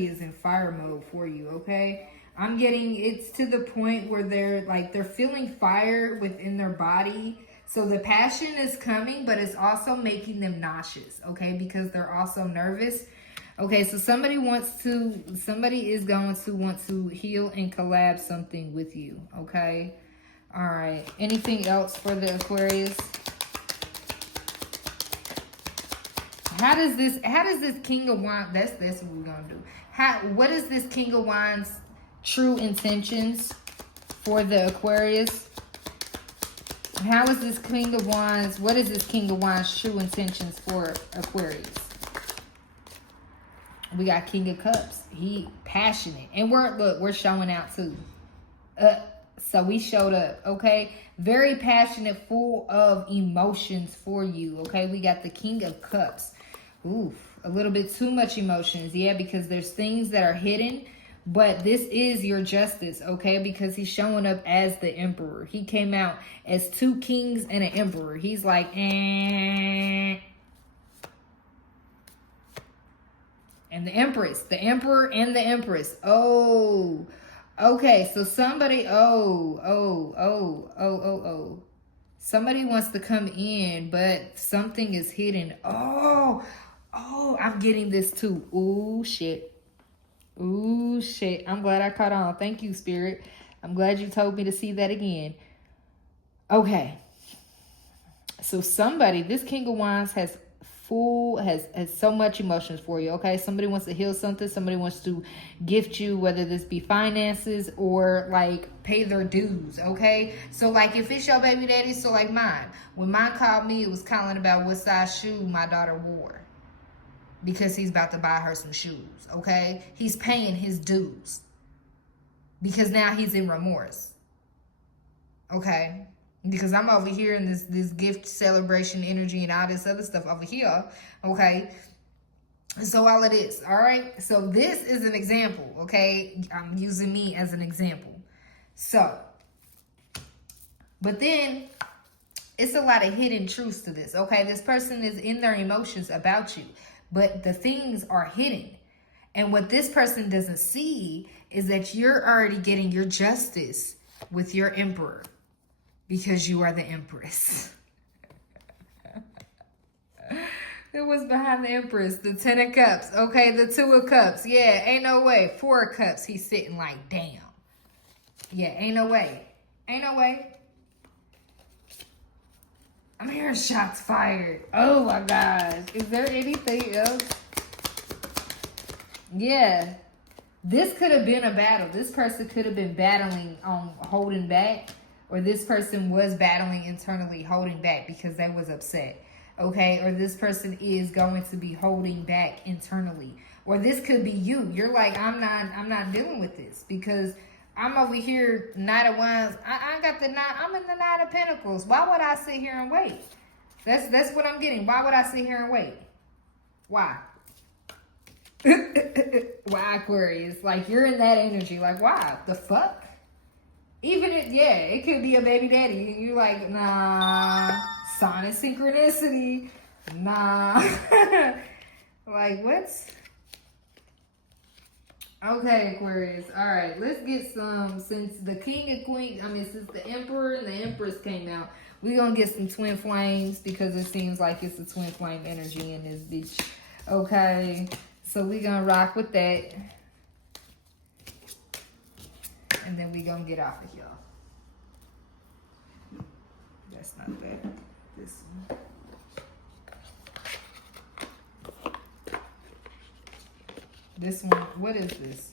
is in fire mode for you, okay? I'm getting, it's to the point where they're feeling fire within their body. So the passion is coming, but it's also making them nauseous, okay? Because they're also nervous. Okay, so somebody is going to want to heal and collab something with you, okay? All right. Anything else for the Aquarius? How does this King of Wands, that's what we're going to do. What is this King of Wands true intentions for the Aquarius? How is this King of Wands, what is this King of Wands true intentions for Aquarius? We got King of Cups. He passionate. And we're showing out too. So we showed up, okay? Very passionate, full of emotions for you, okay? We got the King of Cups. Oof, a little bit too much emotions. Yeah, because there's things that are hidden. But this is your justice, okay? Because he's showing up as the Emperor. He came out as two kings and an emperor. He's like, And the Empress, the Emperor and the Empress. Oh, okay. So somebody, somebody wants to come in, but something is hidden. Oh, I'm getting this too. Ooh, shit. Ooh, shit. I'm glad I caught on. Thank you, Spirit. I'm glad you told me to see that again. Okay. So somebody, this King of Wands has so much emotions for you, okay? Somebody wants to heal something. Somebody wants to gift you, whether this be finances or like pay their dues, okay? So like if it's your baby daddy, so like mine. When mine called me, it was calling about what size shoe my daughter wore. Because he's about to buy her some shoes, okay? He's paying his dues. Because now he's in remorse. Okay? Because I'm over here in this gift celebration energy and all this other stuff over here, okay? So all of this, all right? So this is an example, okay? I'm using me as an example. So, but then it's a lot of hidden truths to this, okay? This person is in their emotions about you, but the things are hidden. And what this person doesn't see is that you're already getting your justice with your emperor. Because you are the Empress. It was behind the Empress. The 10 of Cups. Okay, the 2 of Cups. Yeah, ain't no way. 4 of Cups. He's sitting like, damn. Yeah, ain't no way. Ain't no way. I'm hearing shots fired. Oh my gosh. Is there anything else? Yeah. This could have been a battle. This person could have been battling on holding back. Or this person was battling internally, holding back because they was upset. okay? Or this person is going to be holding back internally. Or this could be you. You're like, I'm not dealing with this because I'm over here, Knight of Wands. I got the nine. I'm in the Knight of Pentacles. Why would I sit here and wait? That's what I'm getting. Why would I sit here and wait? Why? Why, Aquarius? Like, you're in that energy. Like, why? The fuck? Even if, yeah, it could be a baby daddy. You're like, nah, sign of synchronicity. Nah. Like, what? Okay, Aquarius. All right, let's get some, since the King and Queen, since the Emperor and the Empress came out, we're going to get some twin flames because it seems like it's a twin flame energy in this bitch. Okay, so we're going to rock with that. And then we're going to get off of here. That's not that. This one. This one, what is this?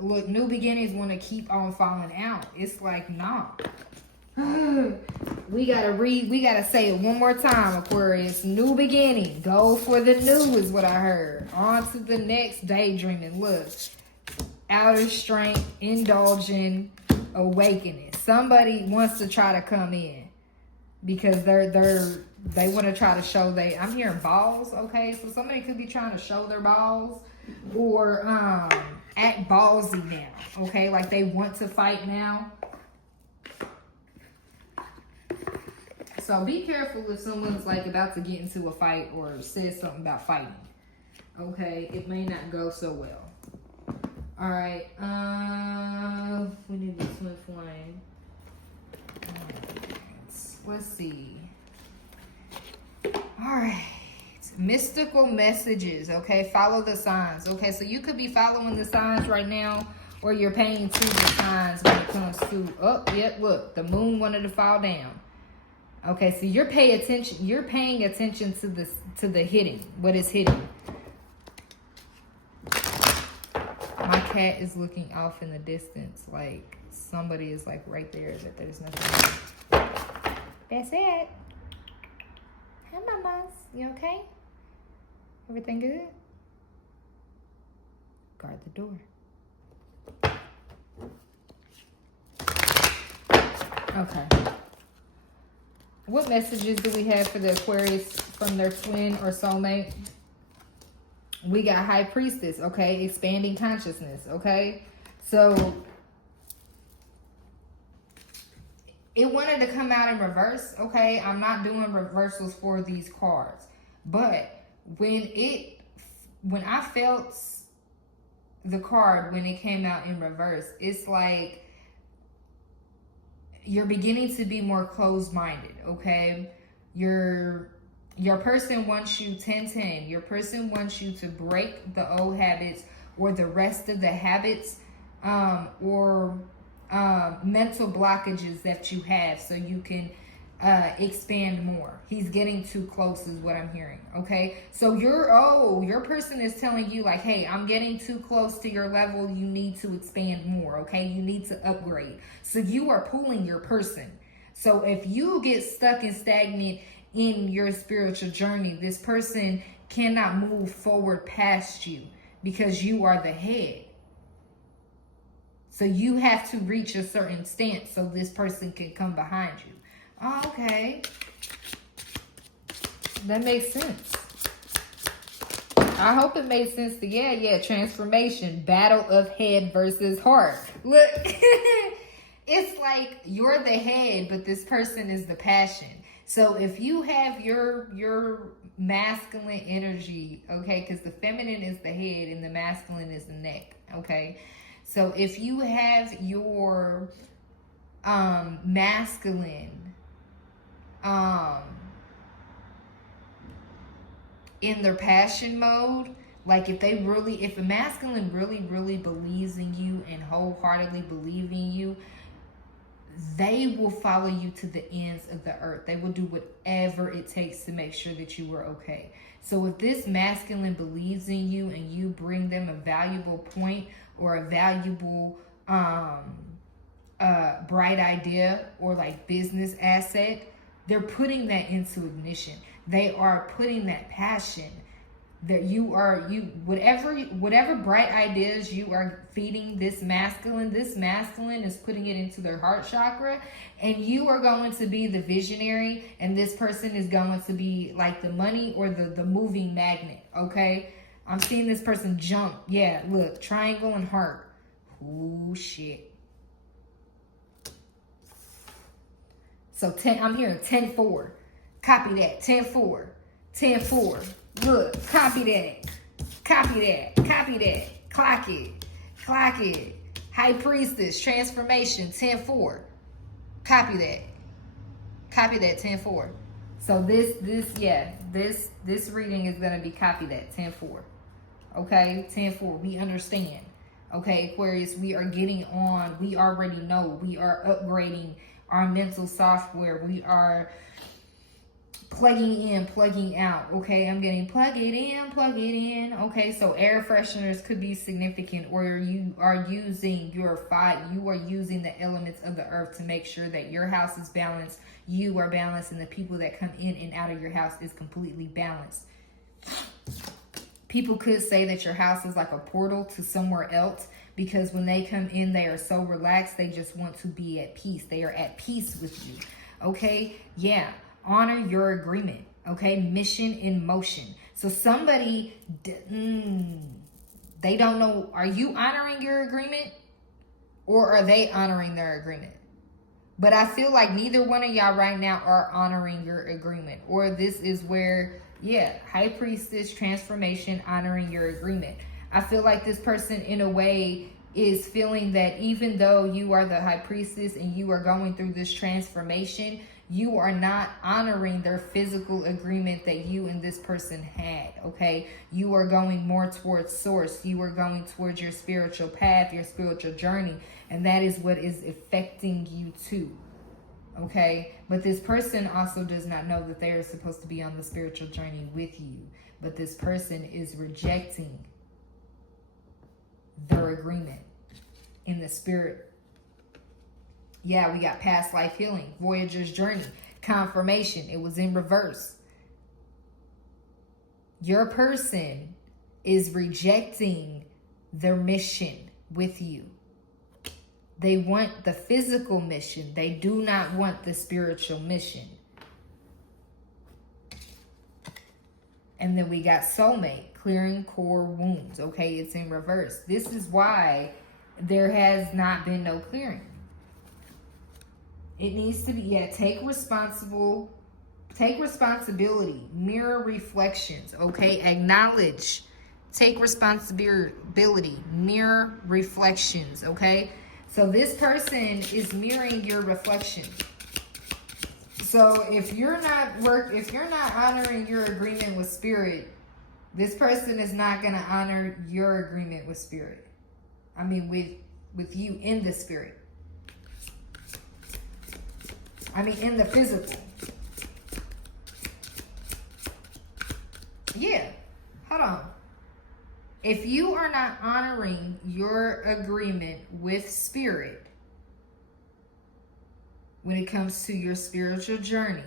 Look, new beginnings want to keep on falling out. It's like, nah. We gotta say it one more time, Aquarius. New beginning. Go for the new is what I heard. On to the next, daydreaming. Look. Outer strength, indulging, awakening. Somebody wants to try to come in because they want to try to show I'm hearing balls, okay? So somebody could be trying to show their balls or act ballsy now, okay? Like they want to fight now. So be careful if someone's like about to get into a fight or says something about fighting, okay? It may not go so well. All right, we need this twin flame. Let's see. All right, mystical messages, okay? Follow the signs, okay? So you could be following the signs right now, or you're paying to the signs when it comes to, oh, yep, look, the moon wanted to fall down. Okay, so you're paying attention to the hidden, what is hidden. My cat is looking off in the distance, like somebody is like right there, but there's nothing. That's it. Hi, mamas. You okay? Everything good? Guard the door. Okay. What messages do we have for the Aquarius from their twin or soulmate? We got High Priestess, okay? Expanding consciousness, okay? So, it wanted to come out in reverse, okay? I'm not doing reversals for these cards. But when I felt the card when it came out in reverse, it's like you're beginning to be more closed-minded, okay? Your person wants you 10-10. Your person wants you to break the old habits or the rest of the habits or mental blockages that you have so you can expand more. He's getting too close is what I'm hearing, okay? So your person is telling you like, hey, I'm getting too close to your level. You need to expand more, okay? You need to upgrade. So you are pulling your person. So if you get stuck and stagnant in your spiritual journey, this person cannot move forward past you because you are the head. So you have to reach a certain stance so this person can come behind you. Oh, okay. That makes sense. I hope it made sense to, yeah, transformation, battle of head versus heart. Look, it's like you're the head, but this person is the passion. So if you have your masculine energy, okay, because the feminine is the head and the masculine is the neck, okay? So if you have your masculine in their passion mode, like if a masculine really believes in you and wholeheartedly believe in you, they will follow you to the ends of the earth. They will do whatever it takes to make sure that you are okay. So if this masculine believes in you and you bring them a valuable point or a valuable bright idea or like business asset, They're putting that into ignition. They are putting that passion that whatever bright ideas you are feeding this masculine is putting it into their heart chakra, and you are going to be the visionary, and this person is going to be like the money or the moving magnet. Okay, I'm seeing this person jump. Yeah, look, triangle and heart. Oh shit. So 10, I'm hearing 10-4. Copy that. 10-4. 10-4. Look, copy that. Copy that. Copy that. Clock it. Clock it. High Priestess, transformation, 10-4. Copy that. Copy that, 10-4. So this reading is going to be copy that, 10-4. Okay, 10-4. We understand. Okay, Aquarius, we are getting on. We already know. We are upgrading our mental software. We are plugging in, plugging out. Okay, I'm getting plug it in, plug it in. Okay, so air fresheners could be significant, or you are using your you are using the elements of the earth to make sure that your house is balanced, you are balanced, and the people that come in and out of your house is completely balanced. People could say that your house is like a portal to somewhere else, because when they come in, they are so relaxed. They just want to be at peace. They are at peace with you. Okay, yeah. Honor your agreement. Okay, mission in motion. So somebody, they don't know, are you honoring your agreement, or are they honoring their agreement? But I feel like neither one of y'all right now are honoring your agreement. Or this is where, yeah, High Priestess, transformation, honoring your agreement. I feel like this person in a way is feeling that even though you are the High Priestess and you are going through this transformation, you are not honoring their physical agreement that you and this person had, okay? You are going more towards source. You are going towards your spiritual path, your spiritual journey, and that is what is affecting you too, okay? But this person also does not know that they are supposed to be on the spiritual journey with you, but this person is rejecting their agreement in the spirit. Yeah, we got past life healing, Voyager's journey, confirmation. It was in reverse. Your person is rejecting their mission with you. They want the physical mission. They do not want the spiritual mission. And then we got soulmate, clearing core wounds. Okay, it's in reverse. This is why there has not been no clearing. It needs to be, yeah, take responsibility, mirror reflections, okay? Acknowledge, take responsibility, mirror reflections, okay? So this person is mirroring your reflection. So if you're not honoring your agreement with spirit, this person is not going to honor your agreement with spirit. I mean, with you in the spirit. I mean, in the physical. Yeah. Hold on. If you are not honoring your agreement with spirit when it comes to your spiritual journey,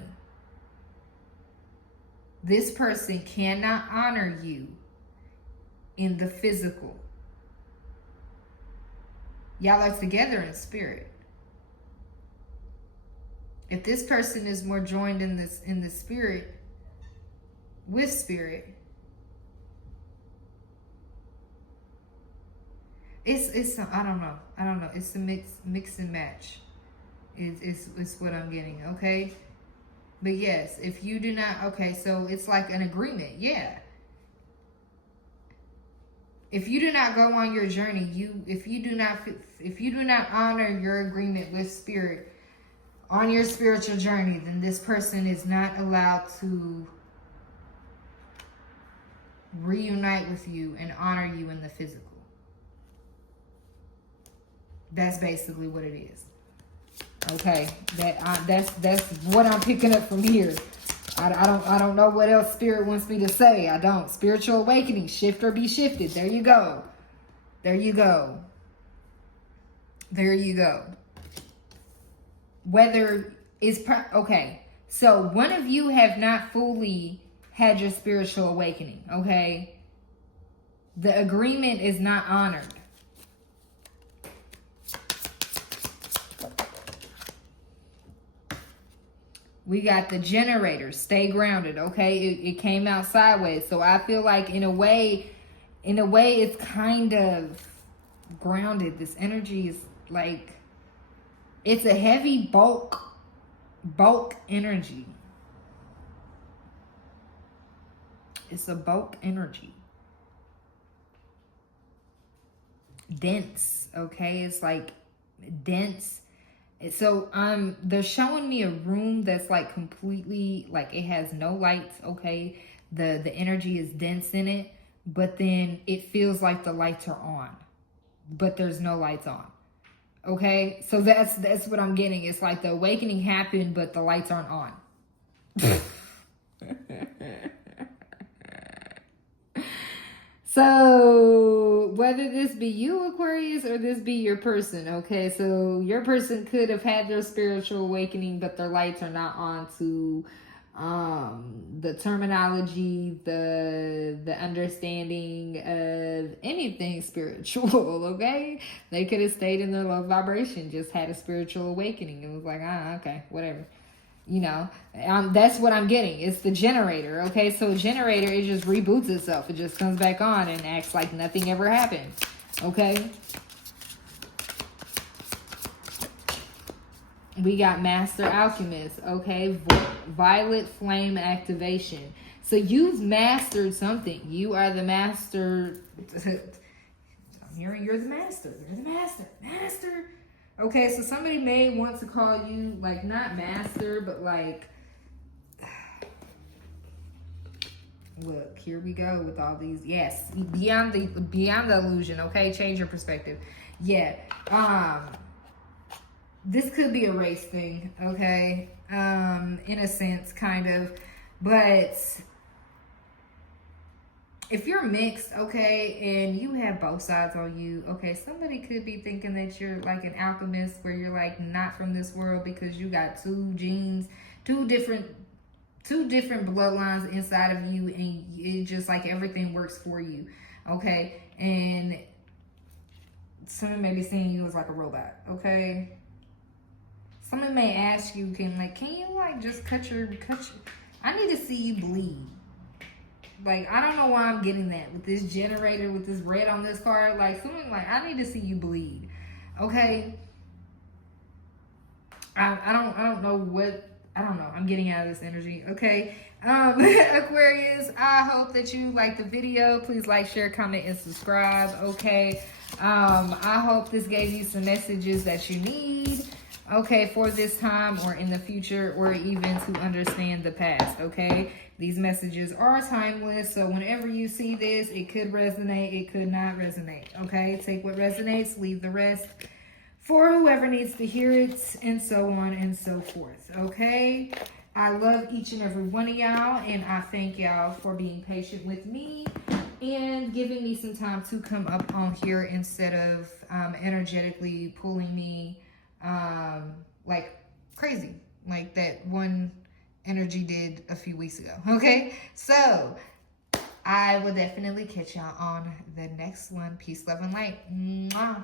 this person cannot honor you in the physical. Y'all are together in spirit. If this person is more joined in the spirit, with spirit, it's I don't know. It's a mix and match. It's what I'm getting, okay? But yes, if you do not, okay, so it's like an agreement, yeah. If you do not go on your journey, if you do not honor your agreement with spirit on your spiritual journey, then this person is not allowed to reunite with you and honor you in the physical. That's basically what it is. Okay, that's what I'm picking up from here. I don't know what else spirit wants me to say. I don't. Spiritual awakening, shift or be shifted. There you go. There you go. There you go. Whether it's okay. So one of you have not fully had your spiritual awakening, okay? The agreement is not honored. We got the generator, stay grounded, okay? It came out sideways. So I feel like in a way, it's kind of grounded. This energy is like, it's a heavy bulk energy. It's a bulk energy. Dense, okay? It's like dense. So they're showing me a room that's like completely, like it has no lights, okay? The energy is dense in it, but then it feels like the lights are on, but there's no lights on. Okay? So that's what I'm getting. It's like the awakening happened, but the lights aren't on. So whether this be you, Aquarius, or this be your person, okay? So your person could have had their spiritual awakening, but their lights are not on to the terminology, the understanding of anything spiritual, okay? They could have stayed in their low vibration, just had a spiritual awakening. It was like, okay, whatever. You know, that's what I'm getting. It's the generator, okay? So a generator, it just reboots itself. It just comes back on and acts like nothing ever happened, okay? We got Master Alchemist, okay? Violet Flame Activation. So you've mastered something. You are the master. I'm hearing you're the master. You're the master. Master. Okay, so somebody may want to call you, like, not master, but like, look, here we go with all these. Yes, beyond the illusion, okay? Change your perspective. Yeah. This could be a race thing, okay? In a sense, kind of. But if you're mixed, okay, and you have both sides on you, okay, somebody could be thinking that you're like an alchemist where you're like not from this world because you got two genes, two different bloodlines inside of you, and it just like everything works for you, okay? And someone may be seeing you as like a robot, okay? Someone may ask you, can you like just cut your I need to see you bleed. Like, I don't know why I'm getting that with this generator, with this red on this card. Like, someone like, I need to see you bleed. Okay? I don't know what, I don't know. I'm getting out of this energy. Okay? Aquarius, I hope that you like the video. Please like, share, comment, and subscribe. Okay? I hope this gave you some messages that you need. Okay, for this time or in the future, or even to understand the past, okay? These messages are timeless, so whenever you see this, it could resonate, it could not resonate, okay? Take what resonates, leave the rest for whoever needs to hear it, and so on and so forth, okay? I love each and every one of y'all, and I thank y'all for being patient with me and giving me some time to come up on here instead of energetically pulling me like crazy, like that one energy did a few weeks ago. Okay, so I will definitely catch y'all on the next one. Peace, love, and light. Mwah.